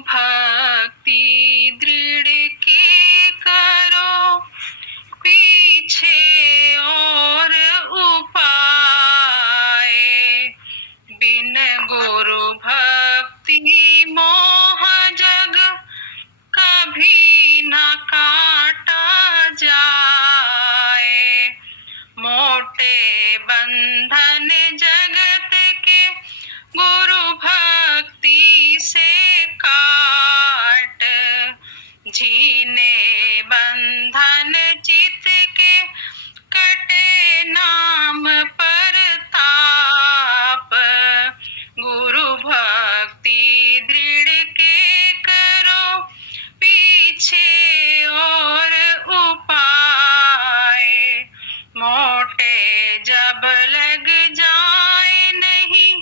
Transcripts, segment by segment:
भक्ति दृढ़ के करो, पीछे और उपाय। बिन गुरु भक्ति मोह जग कभी न काटा जाए। मोटे बंधन जगत के गुरु भक्ति से काट, झीने बंधन चित के कटे नाम परताप। गुरु भक्ति दृढ़ के करो, पीछे और उपाय। मोटे जब लग जाए नहीं,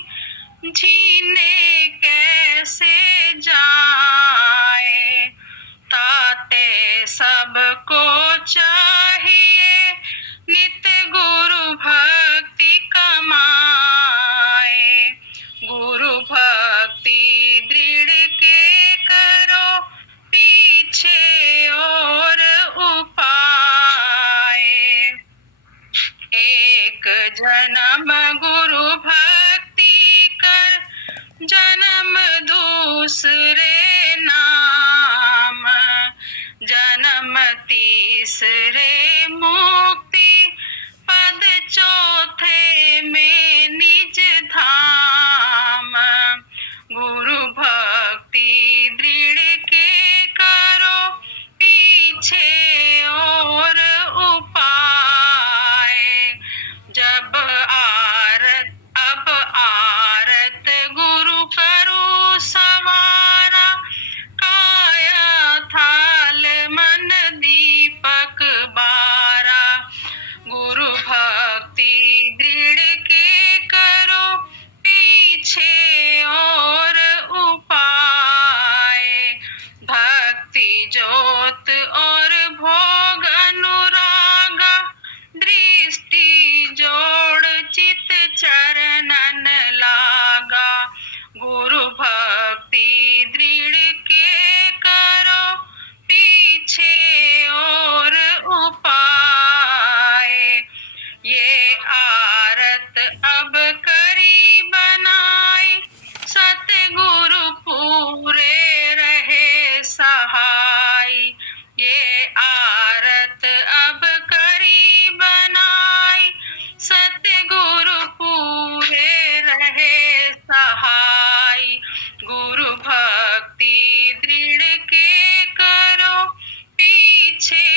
झीने कैसे जाए। ताते सबको चाहिए नित गुरु भक्ति कमाए। गुरु भक्ति दृढ़ के करो, पीछे और उपाय। एक जन्म गुरु भक्ति कर, जन्म दूसरे नाम। जन्म तीसरे मुक्ति पद, चौथे में निज धाम। गुरु भक्ति दृढ़ के करो, पीछे और उपाय। जब अब आरत गुरु करो सवारा, काया थाल मन दीपक बारा। गुरु भक्ति दृढ़ के करो, पीछे और उपाय। भक्ति ज्योत और भोग अनुरागा, दृष्टि जोड़ चित चरणन लागा। गुरु भक्ति दृढ़ के करो, पीछे और उपाय। ये आरत अब करी बनाई, सतगुरु पूरे रहे सहाय। ये आरत अब करी बनाई, सतगुरु पूरे रहे सहाय। गुरु भक्ति दृढ़ के करो, पीछे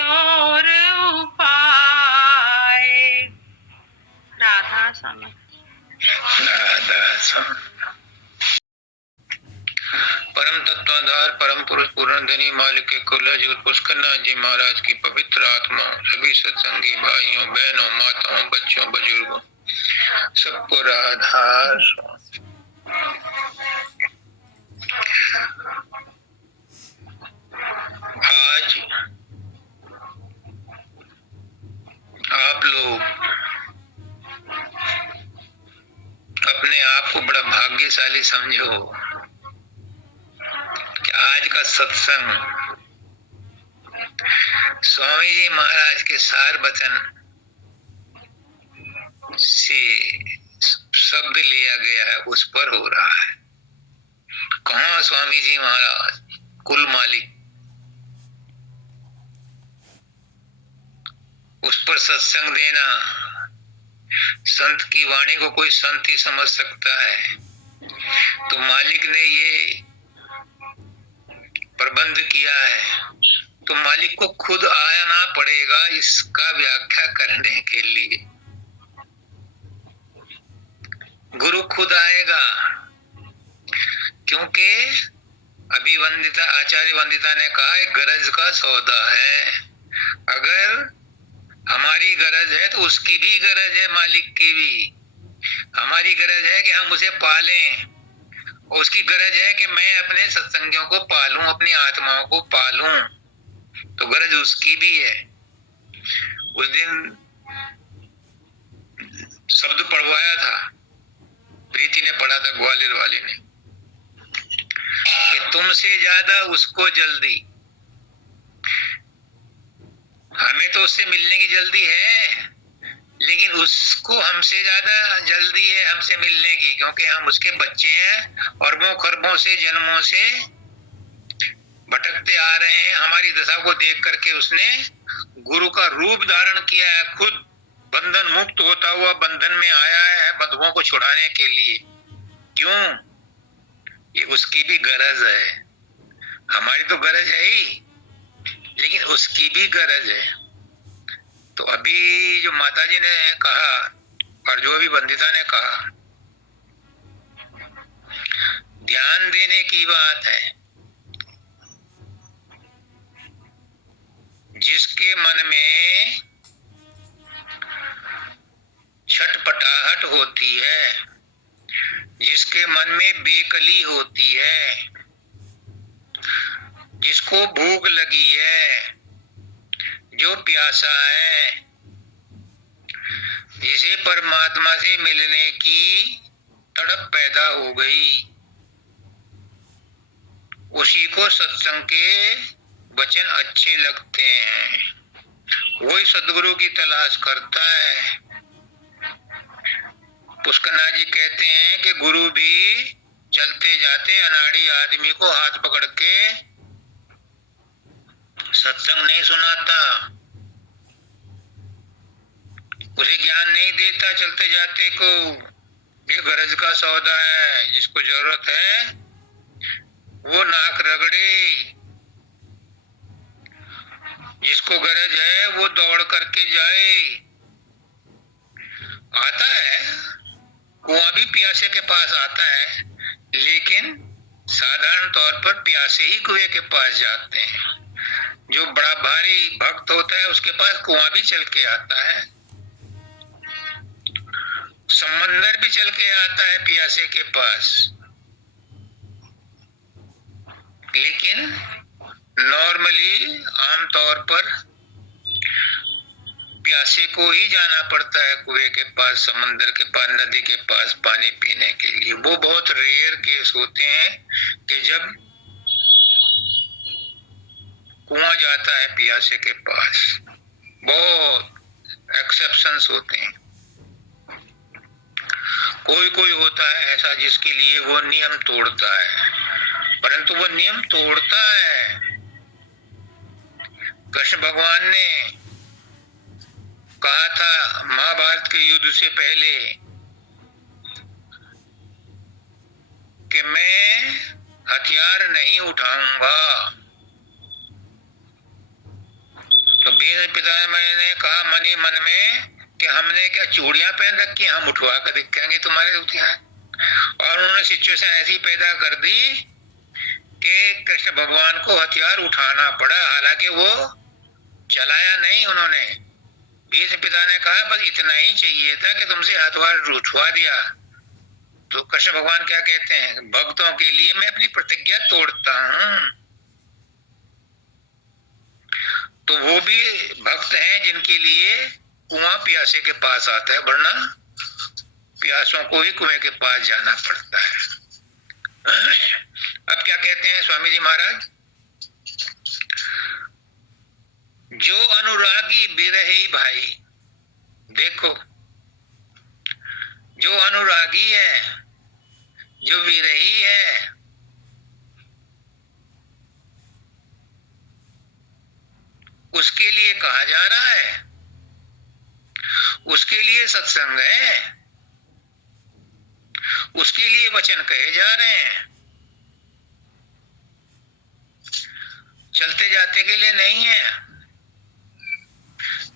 और उपाय। राधा स्वामी। परम तत्वाधार परम पुरुष पूर्ण धनी मालिक के कुलज पुष्करनाथ जी महाराज की पवित्र आत्मा, सभी सत्संगी भाइयों बहनों माताओं बच्चों बुजुर्गों सबको राधार। आज आप लोग अपने आप को बड़ा भाग्यशाली समझो कि आज का सत्संग स्वामी जी महाराज के सार वचन से शब्द लिया गया है, उस पर हो रहा है। कहाँ स्वामी जी महाराज कुल मालिक, उस पर सत्संग देना। संत की वाणी को कोई संत ही समझ सकता है, तो मालिक ने ये प्रबंध किया है, तो मालिक को खुद आना पड़ेगा इसका व्याख्या करने के लिए। गुरु खुद आएगा, क्योंकि अभी वंदिता आचार्य वंदिता ने कहा है गरज का सौदा है। अगर हमारी गरज है तो उसकी भी गरज है, मालिक की भी। हमारी गरज है कि हम उसे पालें, उसकी गरज है कि मैं अपने सत्संगियों को पालूं, अपनी आत्माओं को पालूं, तो गरज उसकी भी है। उस दिन शब्द पढ़वाया था, प्रीति ने पढ़ा था, ग्वालियर वाली ने। कि तुमसे ज्यादा उसको जल्दी। हमें तो उससे मिलने की जल्दी है, लेकिन उसको हमसे ज्यादा जल्दी है हमसे मिलने की, क्योंकि हम उसके बच्चे हैं, अरबों खरबों से जन्मों से भटकते आ रहे हैं। हमारी दशा को देख करके उसने गुरु का रूप धारण किया है, खुद बंधन मुक्त होता हुआ बंधन में आया है बंधुओं को छुड़ाने के लिए। क्यों? ये उसकी भी गरज है, हमारी तो गरज है ही, लेकिन उसकी भी गरज है। तो अभी जो माताजी ने कहा और जो अभी वंदिता ने कहा, ध्यान देने की बात है। जिसके मन में छटपटाहट होती है, जिसके मन में बेकली होती है, जिसको भूख लगी है, जो प्यासा है, जिसे परमात्मा से मिलने की तड़प पैदा हो गई, उसी को सत्संग के वचन अच्छे लगते हैं, वही सदगुरु की तलाश करता है। पुष्करनाथ जी कहते हैं कि गुरु भी चलते जाते अनाड़ी आदमी को हाथ पकड़ के सत्संग नहीं सुनाता, उसे ज्ञान नहीं देता चलते जाते को। ये गरज का सौदा है, जिसको जरूरत है वो नाक रगड़े, जिसको गरज है वो दौड़ करके जाए। आता है, कुआं भी प्यासे के पास आता है, लेकिन साधारण तौर पर प्यासे ही कुएं के पास जाते हैं। जो बड़ा भारी भक्त होता है उसके पास कुआं भी चल के आता है, समंदर भी चल के आता है प्यासे के पास। लेकिन नॉर्मली आमतौर पर प्यासे को ही जाना पड़ता है कुएं के पास, समंदर के पास, नदी के पास पानी पीने के लिए। वो बहुत रेयर केस होते हैं कि जब कुआं जाता है प्यासे के पास, बहुत एक्सेप्शंस होते हैं। कोई कोई होता है ऐसा जिसके लिए वो नियम तोड़ता है, परंतु वो नियम तोड़ता है। कृष्ण भगवान ने कहा था महाभारत के युद्ध से पहले कि मैं हथियार नहीं उठाऊंगा। तो भीष्म पितामह ने कहा मन ही मन में कि हमने क्या चूड़ियां पहन रखी, हम उठवा कर दिखाएंगे तुम्हारे हथियार। और उन्होंने सिचुएशन ऐसी पैदा कर दी कि कृष्ण भगवान को हथियार उठाना पड़ा, हालांकि वो चलाया नहीं उन्होंने। भीष्म पिता ने कहा बस इतना ही चाहिए था कि तुमसे हथियार उठवा दिया। तो कृष्ण भगवान क्या कहते हैं, भक्तों के लिए मैं अपनी प्रतिज्ञा तोड़ता हूं। तो वो भी भक्त हैं जिनके लिए कुआं प्यासे के पास आता है, वरना प्यासों को ही कुएं के पास जाना पड़ता है। अब क्या कहते हैं स्वामी जी महाराज, जो अनुरागी बिरही भाई, देखो जो अनुरागी है, जो विरही है, उसके लिए कहा जा रहा है, उसके लिए सत्संग है, उसके लिए वचन कहे जा रहे हैं, चलते जाते के लिए नहीं है।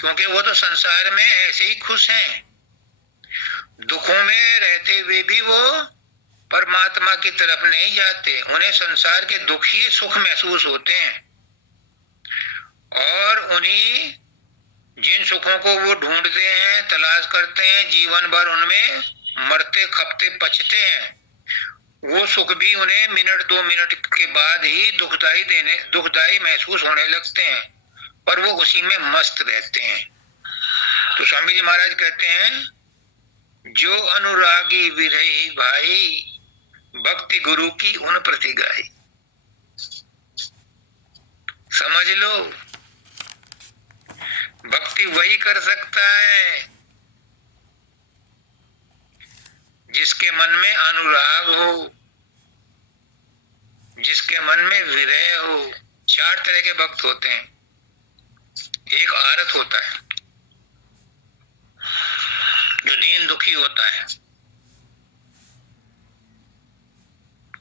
क्योंकि वो तो संसार में ऐसे ही खुश हैं, दुखों में रहते हुए भी वो परमात्मा की तरफ नहीं जाते, उन्हें संसार के दुख ही सुख महसूस होते हैं। और उन्हीं जिन सुखों को वो ढूंढते हैं, तलाश करते हैं, जीवन भर उनमें मरते खपते पचते हैं, वो सुख भी उन्हें मिनट 2 मिनट के बाद ही दुखदाई महसूस होने लगते हैं, पर वो उसी में मस्त रहते हैं। तो स्वामी जी महाराज कहते हैं जो अनुरागी विरही भाई, भक्ति गुरु की उन प्रति गाई। समझ लो, भक्ति वही कर सकता है जिसके मन में अनुराग हो, जिसके मन में विरह हो। 4 तरह के भक्त होते हैं। एक आरत होता है जो दीन दुखी होता है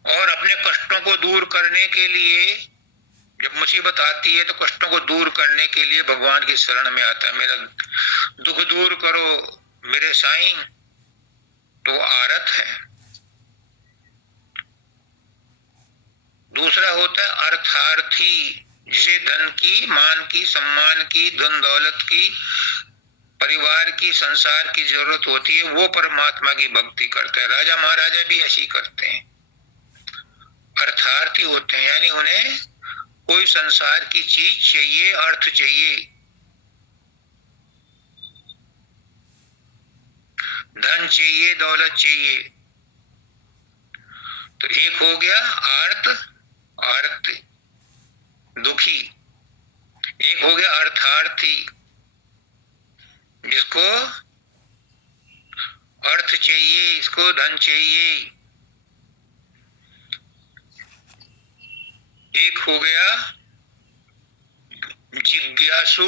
और अपने कष्टों को दूर करने के लिए, जब मुसीबत आती है तो कष्टों को दूर करने के लिए भगवान की शरण में आता है, मेरा दुख दूर करो मेरे साईं, तो आरत है। दूसरा होता है अर्थार्थी, जिसे धन की, मान की, सम्मान की, धन दौलत की, परिवार की, संसार की जरूरत होती है, वो परमात्मा की भक्ति करता है। राजा महाराजा भी ऐसी करते हैं, अर्थार्थी होते हैं, यानी उन्हें कोई संसार की चीज चाहिए, अर्थ चाहिए, धन चाहिए, दौलत चाहिए। तो एक हो गया आर्त, आर्त दुखी। एक हो गया अर्थार्थी, जिसको अर्थ चाहिए, इसको धन चाहिए। एक हो गया जिज्ञासु,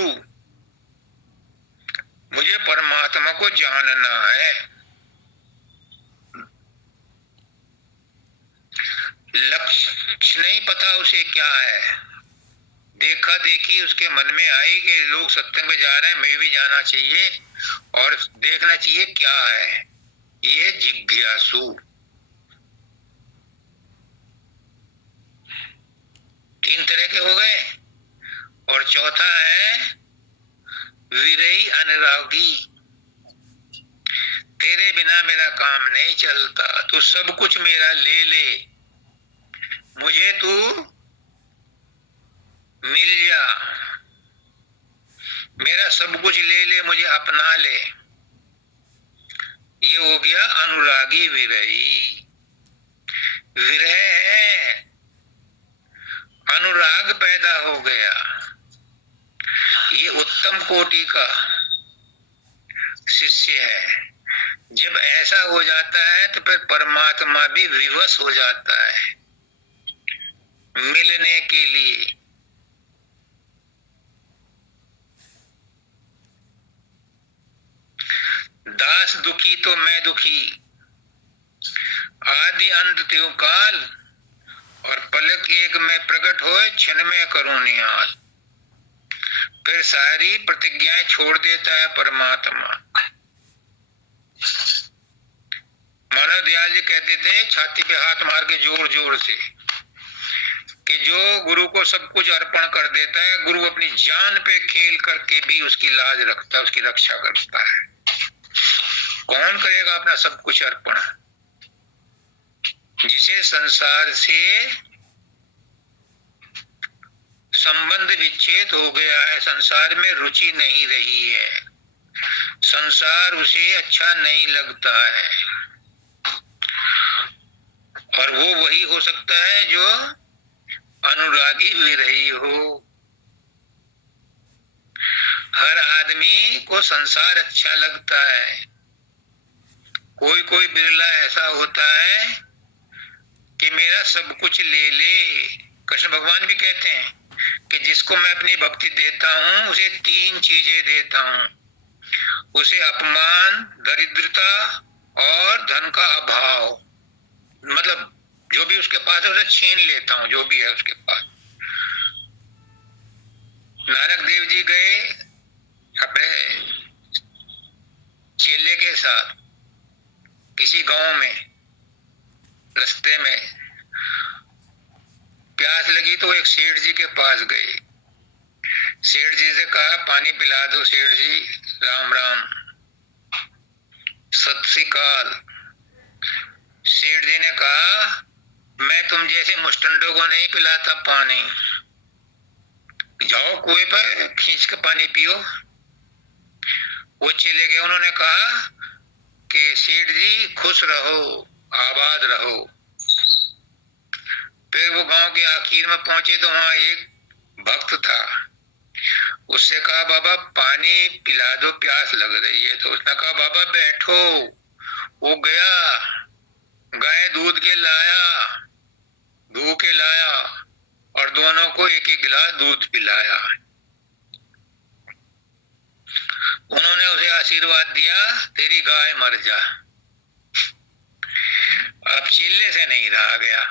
मुझे परमात्मा को जानना है, लक्ष्य नहीं पता उसे क्या है, देखा देखी उसके मन में आई कि लोग सत्संग में जा रहे हैं, मैं भी जाना चाहिए और देखना चाहिए क्या है, ये जिज्ञासु। 3 तरह के हो गए। और चौथा है विरही अनुरागी, तेरे बिना मेरा काम नहीं चलता, तू सब कुछ मेरा ले ले, मुझे तू मिल जा, मेरा सब कुछ ले ले, मुझे अपना ले। ये हो गया अनुरागी विरही। विरह है, अनुराग पैदा हो गया, ये उत्तम कोटि का शिष्य है। जब ऐसा हो जाता है तो फिर परमात्मा भी विवश हो जाता है मिलने के लिए। दास दुखी तो मैं दुखी, आदि अंत त्यों काल, और पलक एक में प्रकट होए, क्षण में करूं निहाल। फिर सारी प्रतिज्ञाएं छोड़ देता है परमात्मा। मानव दयाल जी कहते थे छाती पे हाथ मार के जोर जोर से कि जो गुरु को सब कुछ अर्पण कर देता है, गुरु अपनी जान पे खेल करके भी उसकी लाज रखता है, उसकी रक्षा करता है। कौन करेगा अपना सब कुछ अर्पण? जिसे संसार से संबंध विच्छेद हो गया है, संसार में रुचि नहीं रही है, संसार उसे अच्छा नहीं लगता है, और वो वही हो सकता है जो अनुरागी विरही हो। हर आदमी को संसार अच्छा लगता है, कोई कोई बिरला ऐसा होता है कि मेरा सब कुछ ले ले। कृष्ण भगवान भी कहते हैं कि जिसको मैं अपनी भक्ति देता हूं उसे 3 चीजें देता हूं, उसे अपमान, दरिद्रता और धन का अभाव, मतलब जो भी उसके पास है उसे छीन लेता हूं, जो भी है उसके पास। नानक देव जी गए अपने चेले के साथ किसी गांव में, रास्ते में प्यास लगी तो एक सेठ जी के पास गए। सेठ जी से कहा पानी पिला दो। सेठ जी राम राम, सत श्री अकाल। सेठ जी ने कहा मैं तुम जैसे मुस्टंडों को नहीं पिलाता पानी, जाओ कुएं पर खींच के पानी पियो। वो चले गए। उन्होंने कहा कि सेठ जी खुश रहो, आबाद रहो। फिर वो गांव के आखिर में पहुंचे तो वहां एक भक्त था। उससे कहा बाबा पानी पिला दो, प्यास लग रही है। तो उसने कहा बाबा बैठो। वो गया, गाय दूध के लाया, दूह के लाया और दोनों को एक एक गिलास दूध पिलाया। उन्होंने उसे आशीर्वाद दिया, तेरी गाय मर जा। अब चिल्ले से नहीं रहा गया।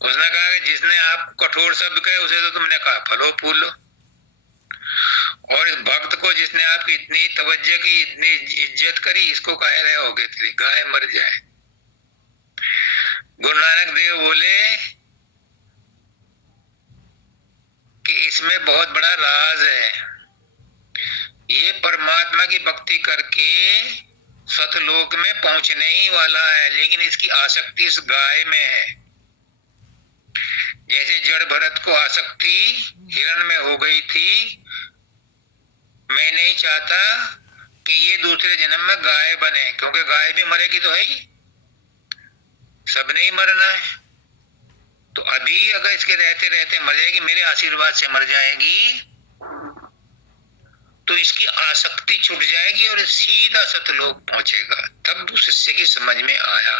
उसने कहा कि जिसने आप कठोर शब्द कहे उसे तो तुमने कहा फलो फूलो, और इस भक्त को जिसने आपकी इतनी तवज्जो की, इतनी इज्जत करी, इसको कह रहे होगे तेरी गाय मर जाए। गुरु नानक देव बोले कि इसमें बहुत बड़ा राज है। ये परमात्मा की भक्ति करके सतलोक में पहुंचने ही वाला है, लेकिन इसकी आसक्ति इस गाय में है। जैसे जड़ भरत को आसक्ति हिरण में हो गई थी, मैं नहीं चाहता कि ये दूसरे जन्म में गाय बने, क्योंकि गाय भी मरेगी तो है ही, सबने ही मरना है। तो अभी अगर इसके रहते रहते मर जाएगी, मेरे आशीर्वाद से मर जाएगी, तो इसकी आसक्ति छूट जाएगी और सीधा सतलोक पहुंचेगा। तब उस शिष्य की समझ में आया।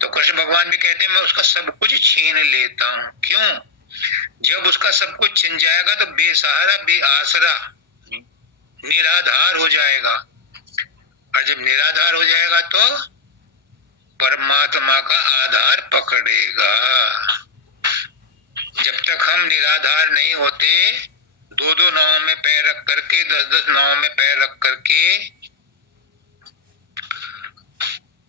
तो कृष्ण भगवान भी कहते हैं मैं उसका सब कुछ छीन लेता हूं। क्यों? जब उसका सब कुछ छिन जाएगा तो बेसहारा, बेआसरा, निराधार हो जाएगा, और जब निराधार हो जाएगा तो परमात्मा का आधार पकड़ेगा। जब तक हम निराधार नहीं होते, दो दो नाव में पैर रख करके, 10-10 नाव में पैर रख करके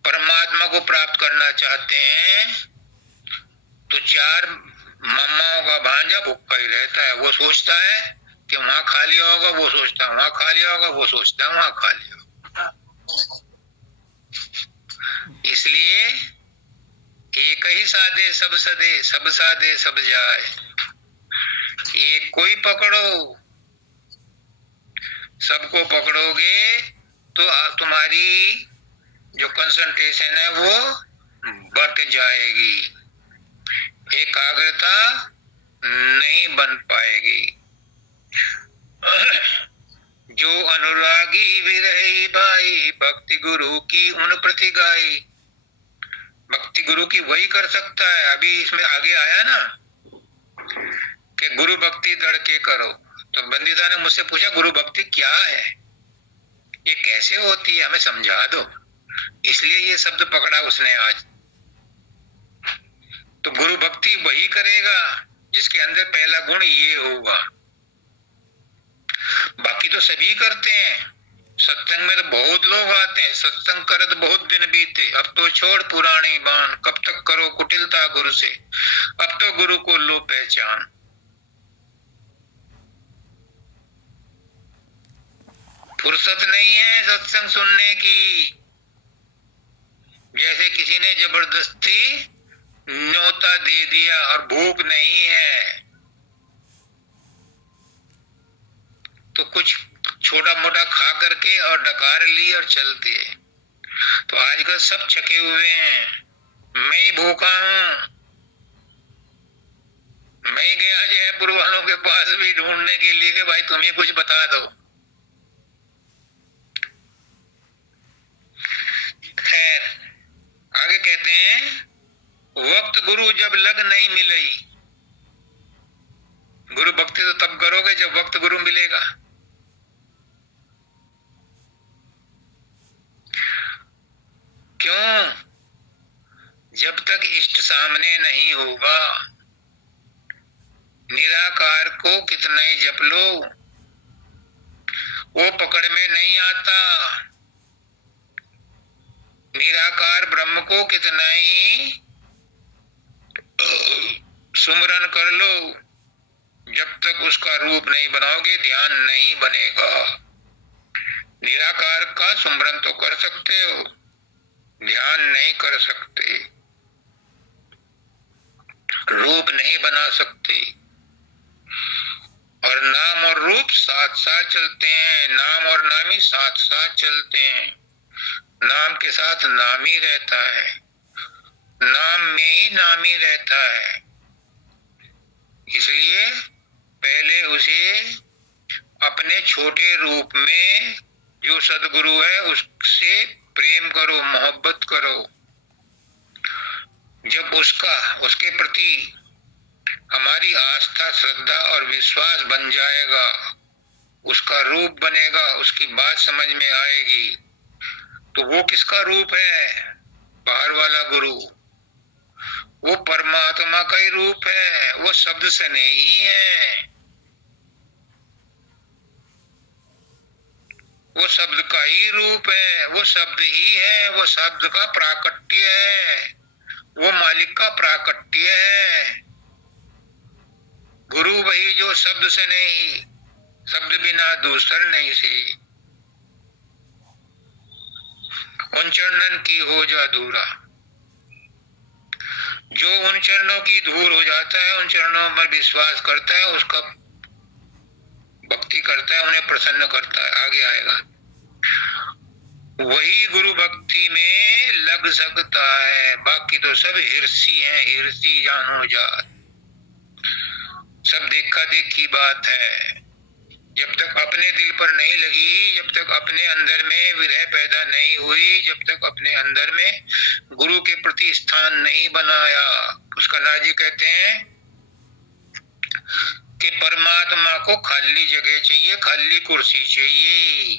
परमात्मा को प्राप्त करना चाहते हैं, तो चार मम्माओं का भांजा भूखा ही रहता है। वो सोचता है कि वहां खा लिया होगा, वो सोचता है वहां खा लिया होगा, वो सोचता है वहां खा लिया होगा। इसलिए एक ही साधे सब सदे, सब साधे सब जाए। एक कोई पकड़ो, सबको पकड़ोगे तो तुम्हारी जो कंसंट्रेशन है वो बढ़ जाएगी, एकाग्रता नहीं बन पाएगी। जो अनुरागी विरही भाई, भक्ति गुरु की उन प्रति गाई। भक्ति गुरु की वही कर सकता है। अभी इसमें आगे आया ना कि गुरु भक्ति दृढ़ के करो। तो बंदीदा ने मुझसे पूछा गुरु भक्ति क्या है, ये कैसे होती है, हमें समझा दो। इसलिए ये शब्द पकड़ा उसने आज। तो गुरु भक्ति वही करेगा जिसके अंदर पहला गुण ये होगा। बाकी तो सभी करते हैं। सत्संग में तो बहुत लोग आते हैं, सत्संग करत बहुत दिन बीते, अब तो छोड़ पुरानी बान, कब तक करो कुटिलता गुरु से, अब तो गुरु को लो पहचान। फुर्सत नहीं है सत्संग सुनने की। जैसे किसी ने जबरदस्ती न्योता दे दिया और भूख नहीं है, तो कुछ छोटा मोटा खा करके और डकार ली और चलते। तो आजकल सब छके हुए हैं, मैं ही भूखा हूं। मैं गया जयपुर वालों के पास भी ढूंढने के लिए कि भाई तुम्हें कुछ बता दो। खैर आगे कहते हैं वक्त गुरु जब लग नहीं मिलई। गुरु भक्ति तो तब करोगे जब वक्त गुरु मिलेगा। क्यों? जब तक इष्ट सामने नहीं होगा, निराकार को कितना ही जप लो, वो पकड़ में नहीं आता। निराकार ब्रह्म को कितना ही सुमरन कर लो, जब तक उसका रूप नहीं बनाओगे ध्यान नहीं बनेगा। निराकार का सुमरन तो कर सकते हो, ध्यान नहीं कर सकते, रूप नहीं बना सकते। और नाम और रूप साथ साथ चलते हैं, नाम और नामी साथ साथ चलते हैं, नाम के साथ नाम ही रहता है। नाम में ही नामी रहता है। इसलिए पहले उसे अपने छोटे रूप में जो सदगुरु है उससे प्रेम करो, मोहब्बत करो। जब उसके प्रति हमारी आस्था, श्रद्धा और विश्वास बन जाएगा, उसका रूप बनेगा, उसकी बात समझ में आएगी, तो वो किसका रूप है? बाहर वाला गुरु, वो परमात्मा का ही रूप है, वो शब्द से नहीं है, वो शब्द का ही रूप है, वो शब्द ही है, वो शब्द का प्राकट्य है, वो मालिक का प्राकट्य है। गुरु वही जो शब्द से नहीं, शब्द बिना दूसर नहीं से, उन चरणन की हो जा दूरा। जो उन चरणों की दूर हो जाता है, उन चरणों पर विश्वास करता है, उसका भक्ति करता है, उन्हें प्रसन्न करता है, आगे आएगा, वही गुरु भक्ति में लग सकता है। बाकी तो सब हिरसी हैं, हिरसी जानो जात, सब देखा देखी बात है। जब तक अपने दिल पर नहीं लगी, जब तक अपने अंदर में विरह पैदा नहीं हुई, जब तक अपने अंदर में गुरु के प्रति स्थान नहीं बनाया, उसका नाजी कहते हैं कि परमात्मा को खाली जगह चाहिए, खाली कुर्सी चाहिए,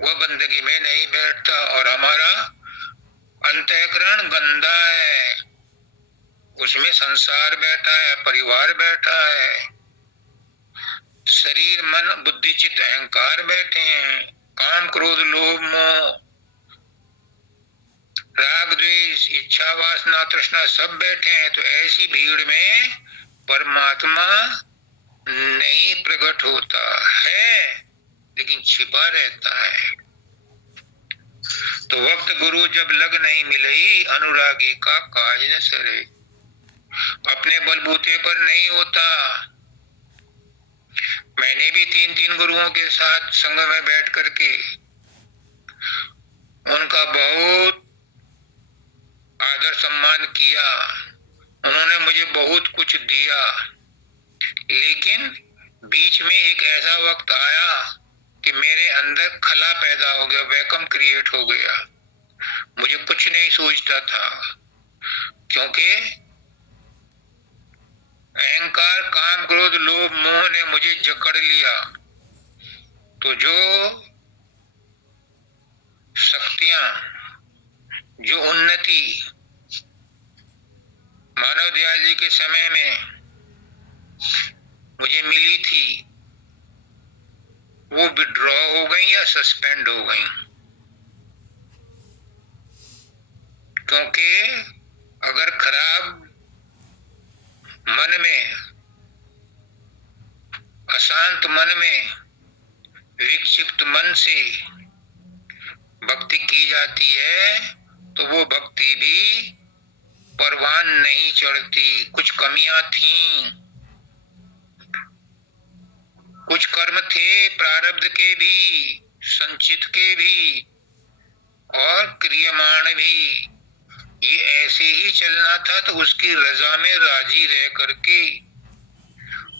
वह बंदगी में नहीं बैठता। और हमारा अंतःकरण गंदा है, उसमें संसार बैठा है, परिवार बैठा है, शरीर, मन, बुद्धि, चित्त, अहंकार बैठे हैं, काम, क्रोध, लोभ, मोह, राग, द्वेष, इच्छा, वासना, तृष्णा सब बैठे हैं। तो ऐसी भीड़ में परमात्मा नहीं प्रकट होता है, लेकिन छिपा रहता है। तो वक्त गुरु जब लग नहीं मिलई, अनुरागी का काज न सरे। अपने बलबूते पर नहीं होता। मैंने भी 3-3 गुरुओं के साथ संग में बैठ करके उनका बहुत आदर सम्मान किया, उन्होंने मुझे बहुत कुछ दिया, लेकिन बीच में एक ऐसा वक्त आया कि मेरे अंदर खला पैदा हो गया, वैकम क्रिएट हो गया। मुझे कुछ नहीं सोचता था, क्योंकि अहंकार, काम, क्रोध, लोभ, मोह ने मुझे जकड़ लिया। तो जो शक्तियां, जो उन्नति मानव दयाल जी के समय में मुझे मिली थी, वो विड्रॉ हो गई या सस्पेंड हो गई। क्योंकि अगर खराब मन में, अशांत मन में, विक्षिप्त मन से भक्ति की जाती है, तो वो भक्ति भी परवान नहीं चढ़ती। कुछ कमियां थीं, कुछ कर्म थे प्रारब्ध के भी, संचित के भी और क्रियमाण भी। ये ऐसे ही चलना था, तो उसकी रजा में राजी रह करके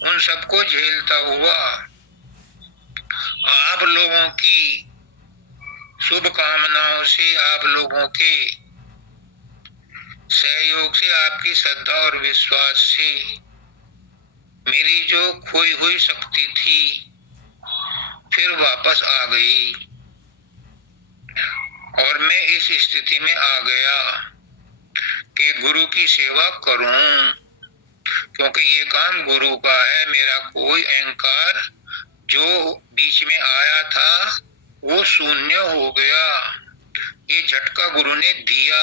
उन सबको झेलता हुआ आप लोगों की शुभकामनाओं से, आप लोगों के सहयोग से, आपकी श्रद्धा और विश्वास से मेरी जो खोई हुई शक्ति थी फिर वापस आ गई और मैं इस स्थिति में आ गया कि गुरु की सेवा करूं, क्योंकि ये काम गुरु का है। मेरा कोई अहंकार जो बीच में आया था वो शून्य हो गया। ये झटका गुरु ने दिया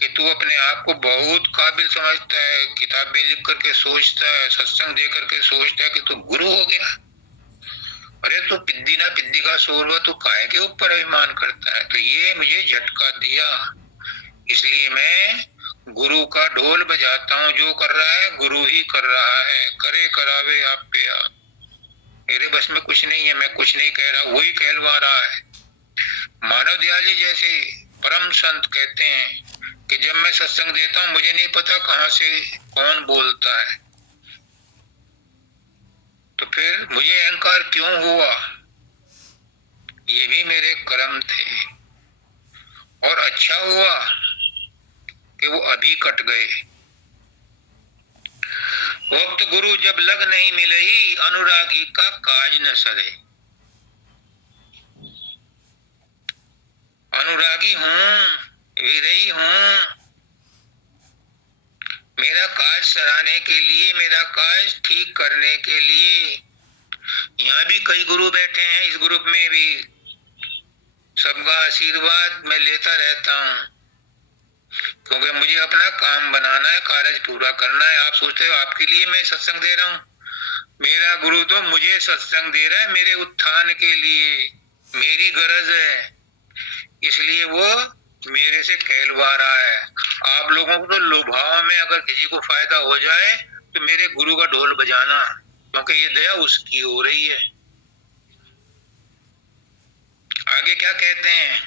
कि तू अपने आप को बहुत काबिल समझता है, किताबें लिख करके सोचता है, सत्संग दे करके सोचता है कि तू गुरु हो गया। अरे तू पिद्दी ना पिद्दी का शोरवा, तू काहे के ऊपर अभिमान करता है। तो ये मुझे झटका दिया, इसलिए मैं गुरु का ढोल बजाता हूँ। जो कर रहा है गुरु ही कर रहा है, करे करावे आप पे आ। मेरे बस में कुछ नहीं है, मैं कुछ नहीं कह रहा, वही कहलवा रहा है। मानव दयाल जी जैसे परम संत कहते हैं कि जब मैं सत्संग देता हूं मुझे नहीं पता कहां से कौन बोलता है, तो फिर मुझे अहंकार क्यों हुआ? ये भी मेरे कर्म थे, और अच्छा हुआ कि वो अभी कट गए। वक्त गुरु जब लग नहीं मिलई, अनुरागी का काज न सरे। अनुरागी हूं, विरही हूं, मेरा काज सराहने के लिए, मेरा काज ठीक करने के लिए। यहाँ भी कई गुरु बैठे हैं, इस ग्रुप में भी सबका आशीर्वाद मैं लेता रहता हूँ, क्योंकि मुझे अपना काम बनाना है, कार्य पूरा करना है। आप सोचते हो आपके लिए मैं सत्संग दे रहा हूँ? मेरा गुरु तो मुझे सत्संग दे रहा है मेरे उत्थान के लिए, मेरी गरज है, इसलिए वो मेरे से कहलवा रहा है। आप लोगों को तो लुभाव में अगर किसी को फायदा हो जाए तो मेरे गुरु का ढोल बजाना, क्योंकि ये दया उसकी हो रही है। आगे क्या कहते हैं?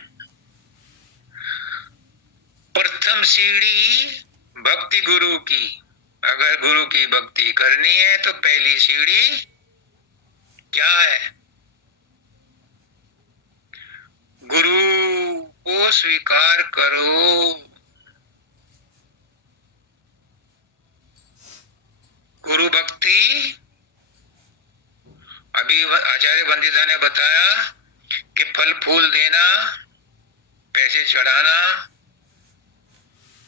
प्रथम सीढ़ी भक्ति गुरु की। अगर गुरु की भक्ति करनी है तो पहली सीढ़ी क्या है? गुरु को स्वीकार करो। गुरु भक्ति, अभी आचार्य वंदिता ने बताया कि फल फूल देना, पैसे चढ़ाना,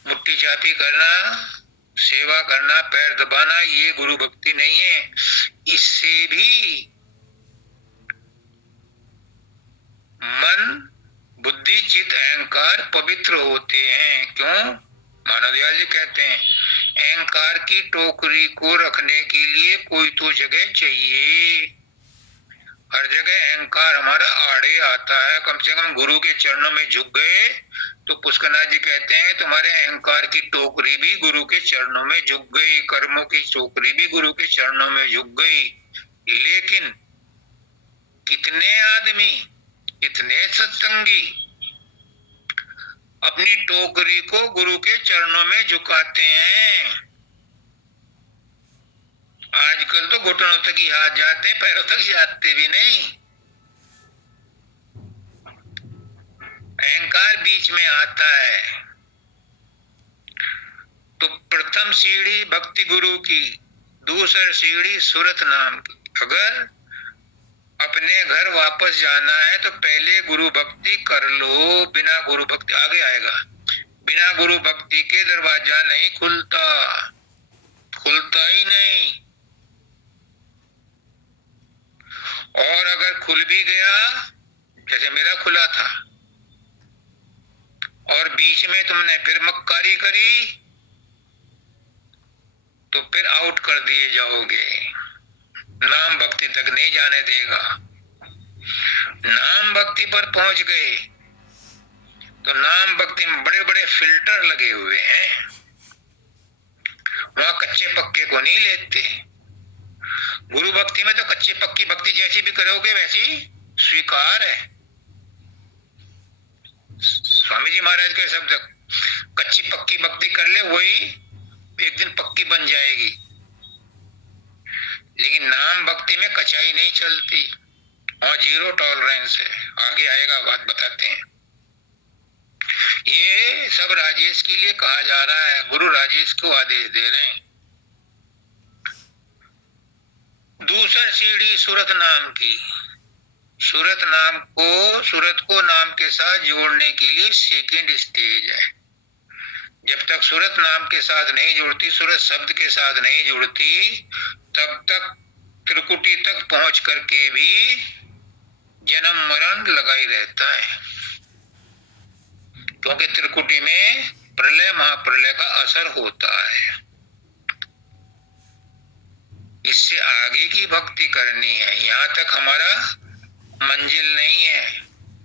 मुट्ठी चापी करना, सेवा करना, पैर दबाना, ये गुरु भक्ति नहीं है। इससे भी मन, बुद्धि, चित्त, अहंकार पवित्र होते हैं। क्यों? मानवदयाल जी कहते हैं, अहंकार की टोकरी को रखने के लिए कोई तो जगह चाहिए। हर जगह अहंकार हमारा आड़े आता है। कम से कम गुरु के चरणों में झुक गए तो पुष्करनाथ जी कहते हैं तुम्हारे अहंकार की टोकरी भी गुरु के चरणों में झुक गई, कर्मों की टोकरी भी गुरु के चरणों में झुक गई। लेकिन कितने आदमी, कितने सत्संगी अपनी टोकरी को गुरु के चरणों में झुकाते हैं? आजकल तो घुटनों तक ही हाथ जाते हैं, पैरों तक जाते भी नहीं। अहंकार बीच में आता है। तो प्रथम सीढ़ी भक्ति गुरु की, दूसरी सीढ़ी सूरत नाम की। अगर अपने घर वापस जाना है तो पहले गुरु भक्ति कर लो। बिना गुरु भक्ति, आगे आएगा, बिना गुरु भक्ति के दरवाजा नहीं खुलता, खुलता ही नहीं। और अगर खुल भी गया, जैसे मेरा खुला था, और बीच में तुमने फिर मक्कारी करी तो फिर आउट कर दिए जाओगे। नाम भक्ति तक नहीं जाने देगा। नाम भक्ति पर पहुंच गए तो नाम भक्ति में बड़े बड़े फिल्टर लगे हुए हैं, वहां कच्चे पक्के को नहीं लेते। गुरु भक्ति में तो कच्चे पक्की भक्ति जैसी भी करोगे वैसी स्वीकार है। स्वामी जी महाराज के शब्द, कच्ची पक्की भक्ति कर ले वही एक दिन पक्की बन जाएगी। लेकिन नाम भक्ति में कचाई नहीं चलती और जीरो टॉलरेंस है। आगे आएगा, बात बताते हैं। ये सब राजेश के लिए कहा जा रहा है, गुरु राजेश को आदेश दे रहे हैं। दूसरा सीढ़ी सूरत नाम की। सूरत को नाम के साथ जोड़ने के लिए सेकंड स्टेज है। जब तक सूरत नाम के साथ नहीं जुड़ती, सूरत शब्द के साथ नहीं जुड़ती, तब तक त्रिकुटी तक पहुंच करके भी जन्म मरण लगा ही रहता है। क्योंकि त्रिकुटी में प्रलय महाप्रलय का असर होता है। इससे आगे की भक्ति करनी है, यहाँ तक हमारा मंजिल नहीं है।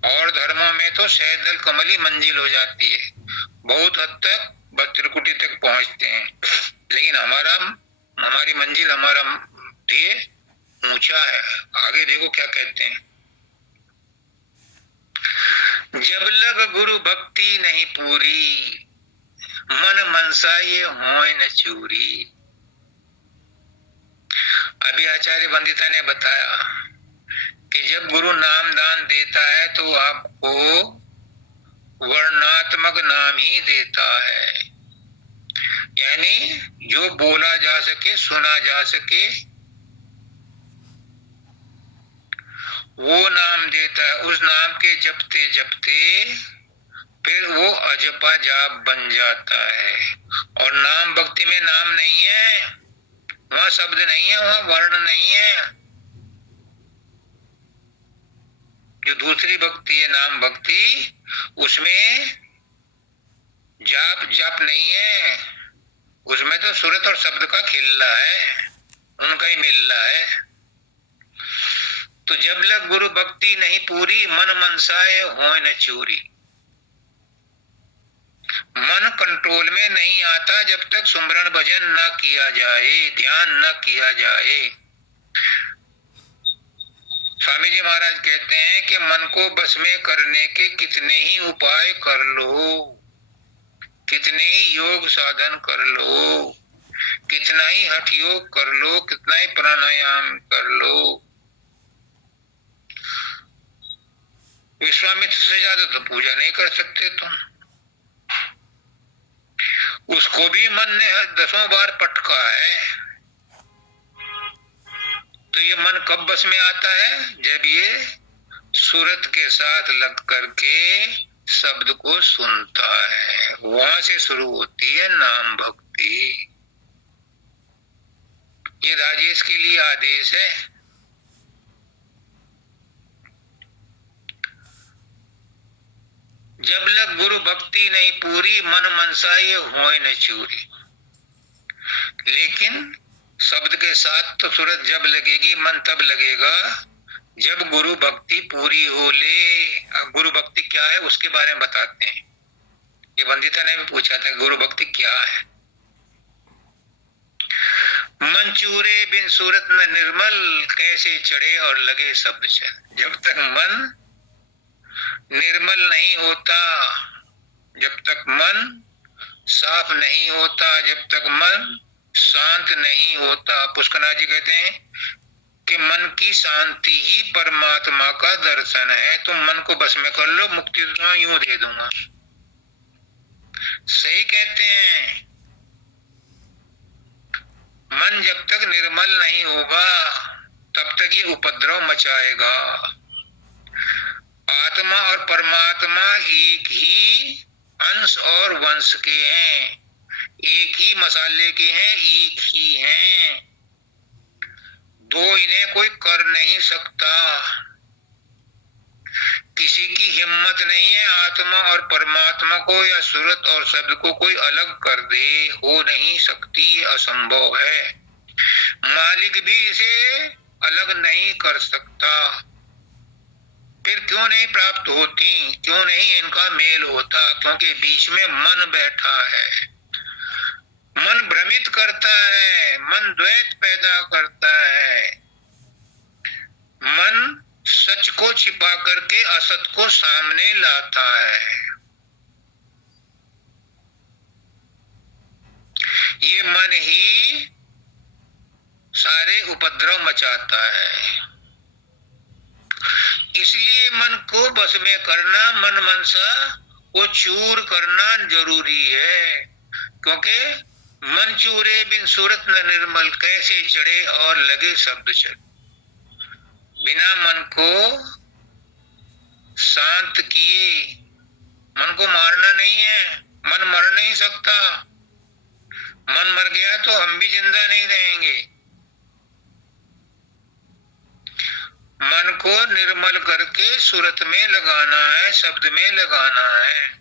और धर्मों में तो सैदल कमल ही मंजिल हो जाती है, बहुत हद तक त्रिकुटी तक पहुंचते हैं। लेकिन हमारी मंजिल, हमारा ध्येय ऊंचा है। आगे देखो क्या कहते हैं। जब लग गुरु भक्ति नहीं पूरी, मन मनसा ये होय न चूरी। अभी आचार्य वंदिता ने बताया कि जब गुरु नाम दान देता है तो आपको वर्णात्मक नाम ही देता है, यानी जो बोला जा सके, सुना जा सके, वो नाम देता है। उस नाम के जपते जपते फिर वो अजपा जाप बन जाता है। और नाम भक्ति में नाम नहीं है, वहां शब्द नहीं है, वहां वर्ण नहीं है। जो दूसरी भक्ति है नाम भक्ति, उसमें जाप जप नहीं है, उसमें तो सूरत और शब्द का खेलना है, उनका ही मिलना है। तो जब लग गुरु भक्ति नहीं पूरी, मन मनसाए होय न चूरी। मन कंट्रोल में नहीं आता जब तक सुमरन भजन न किया जाए, ध्यान न किया जाए। स्वामी जी महाराज कहते हैं कि मन को बस में करने के कितने ही उपाय कर लो, कितने ही योग साधन कर लो, कितना ही हठ योग कर लो, कितना ही प्राणायाम कर लो, विश्वामित्र से ज्यादा तो पूजा नहीं कर सकते तुम। उसको भी मन ने 10 बार पटका है। तो ये मन कब बस में आता है? जब ये सूरत के साथ लग करके शब्द को सुनता है, वहां से शुरू होती है नाम भक्ति। ये राजेश के लिए आदेश है। जब लग गुरु भक्ति नहीं पूरी, मन मनसाए होय न चूरी। लेकिन शब्द के साथ तो सूरत जब लगेगी, मन तब लगेगा जब गुरु भक्ति पूरी हो ले। अब गुरु भक्ति क्या है उसके बारे में बताते हैं। ये वंदिता ने भी पूछा था गुरु भक्ति क्या है। मन चूरे बिन सूरत न निर्मल, कैसे चढ़े और लगे शब्द चल। जब तक मन निर्मल नहीं होता, जब तक मन साफ नहीं होता, जब तक मन शांत नहीं होता। पुष्करनाथ जी कहते हैं कि मन की शांति ही परमात्मा का दर्शन है। तुम मन को बस में कर लो, मुक्ति तो यूं दे दूंगा। सही कहते हैं। मन जब तक निर्मल नहीं होगा तब तक ये उपद्रव मचाएगा। आत्मा और परमात्मा एक ही अंश और वंश के हैं, एक ही मसाले के हैं, एक ही हैं। दो इन्हें कोई कर नहीं सकता। किसी की हिम्मत नहीं है आत्मा और परमात्मा को या सूरत और शब्द को कोई अलग कर दे, हो नहीं सकती, असंभव है। मालिक भी इसे अलग नहीं कर सकता। फिर क्यों नहीं प्राप्त होती, क्यों नहीं इनका मेल होता? क्योंकि बीच में मन बैठा है। मन भ्रमित करता है, मन द्वैत पैदा करता है, मन सच को छिपा करके असत को सामने लाता है। ये मन ही सारे उपद्रव मचाता है। इसलिए मन को बस में करना, मन मनसा को चूर करना जरूरी है। क्योंकि मन चूरे बिन सूरत न निर्मल, कैसे चढ़े और लगे शब्द चल। बिना मन को शांत किए, मन को मारना नहीं है, मन मर नहीं सकता। मन मर गया तो हम भी जिंदा नहीं रहेंगे। मन को निर्मल करके सूरत में लगाना है, शब्द में लगाना है।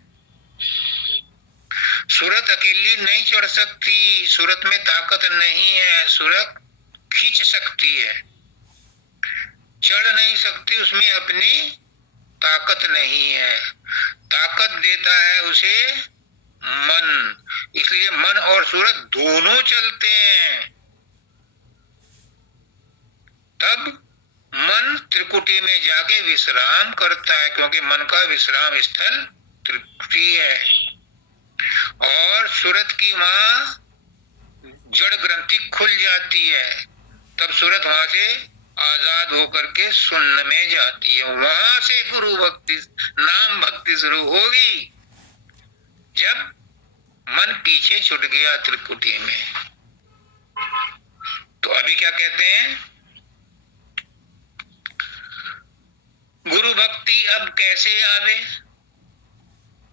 सूरत अकेली नहीं चढ़ सकती, सूरत में ताकत नहीं है। सूरत खींच सकती है, चढ़ नहीं सकती, उसमें अपनी ताकत नहीं है। ताकत देता है उसे मन। इसलिए मन और सूरत दोनों चलते हैं। तब मन त्रिकुटी में जाके विश्राम करता है, क्योंकि मन का विश्राम स्थल त्रिकुटी है। और सूरत की वहां जड़ ग्रंथि खुल जाती है, तब सूरत वहां से आजाद होकर के शून्य में जाती है। वहां से गुरु भक्ति, नाम भक्ति शुरू होगी, जब मन पीछे छूट गया त्रिपुटी में। तो अभी क्या कहते हैं, गुरु भक्ति अब कैसे आवे,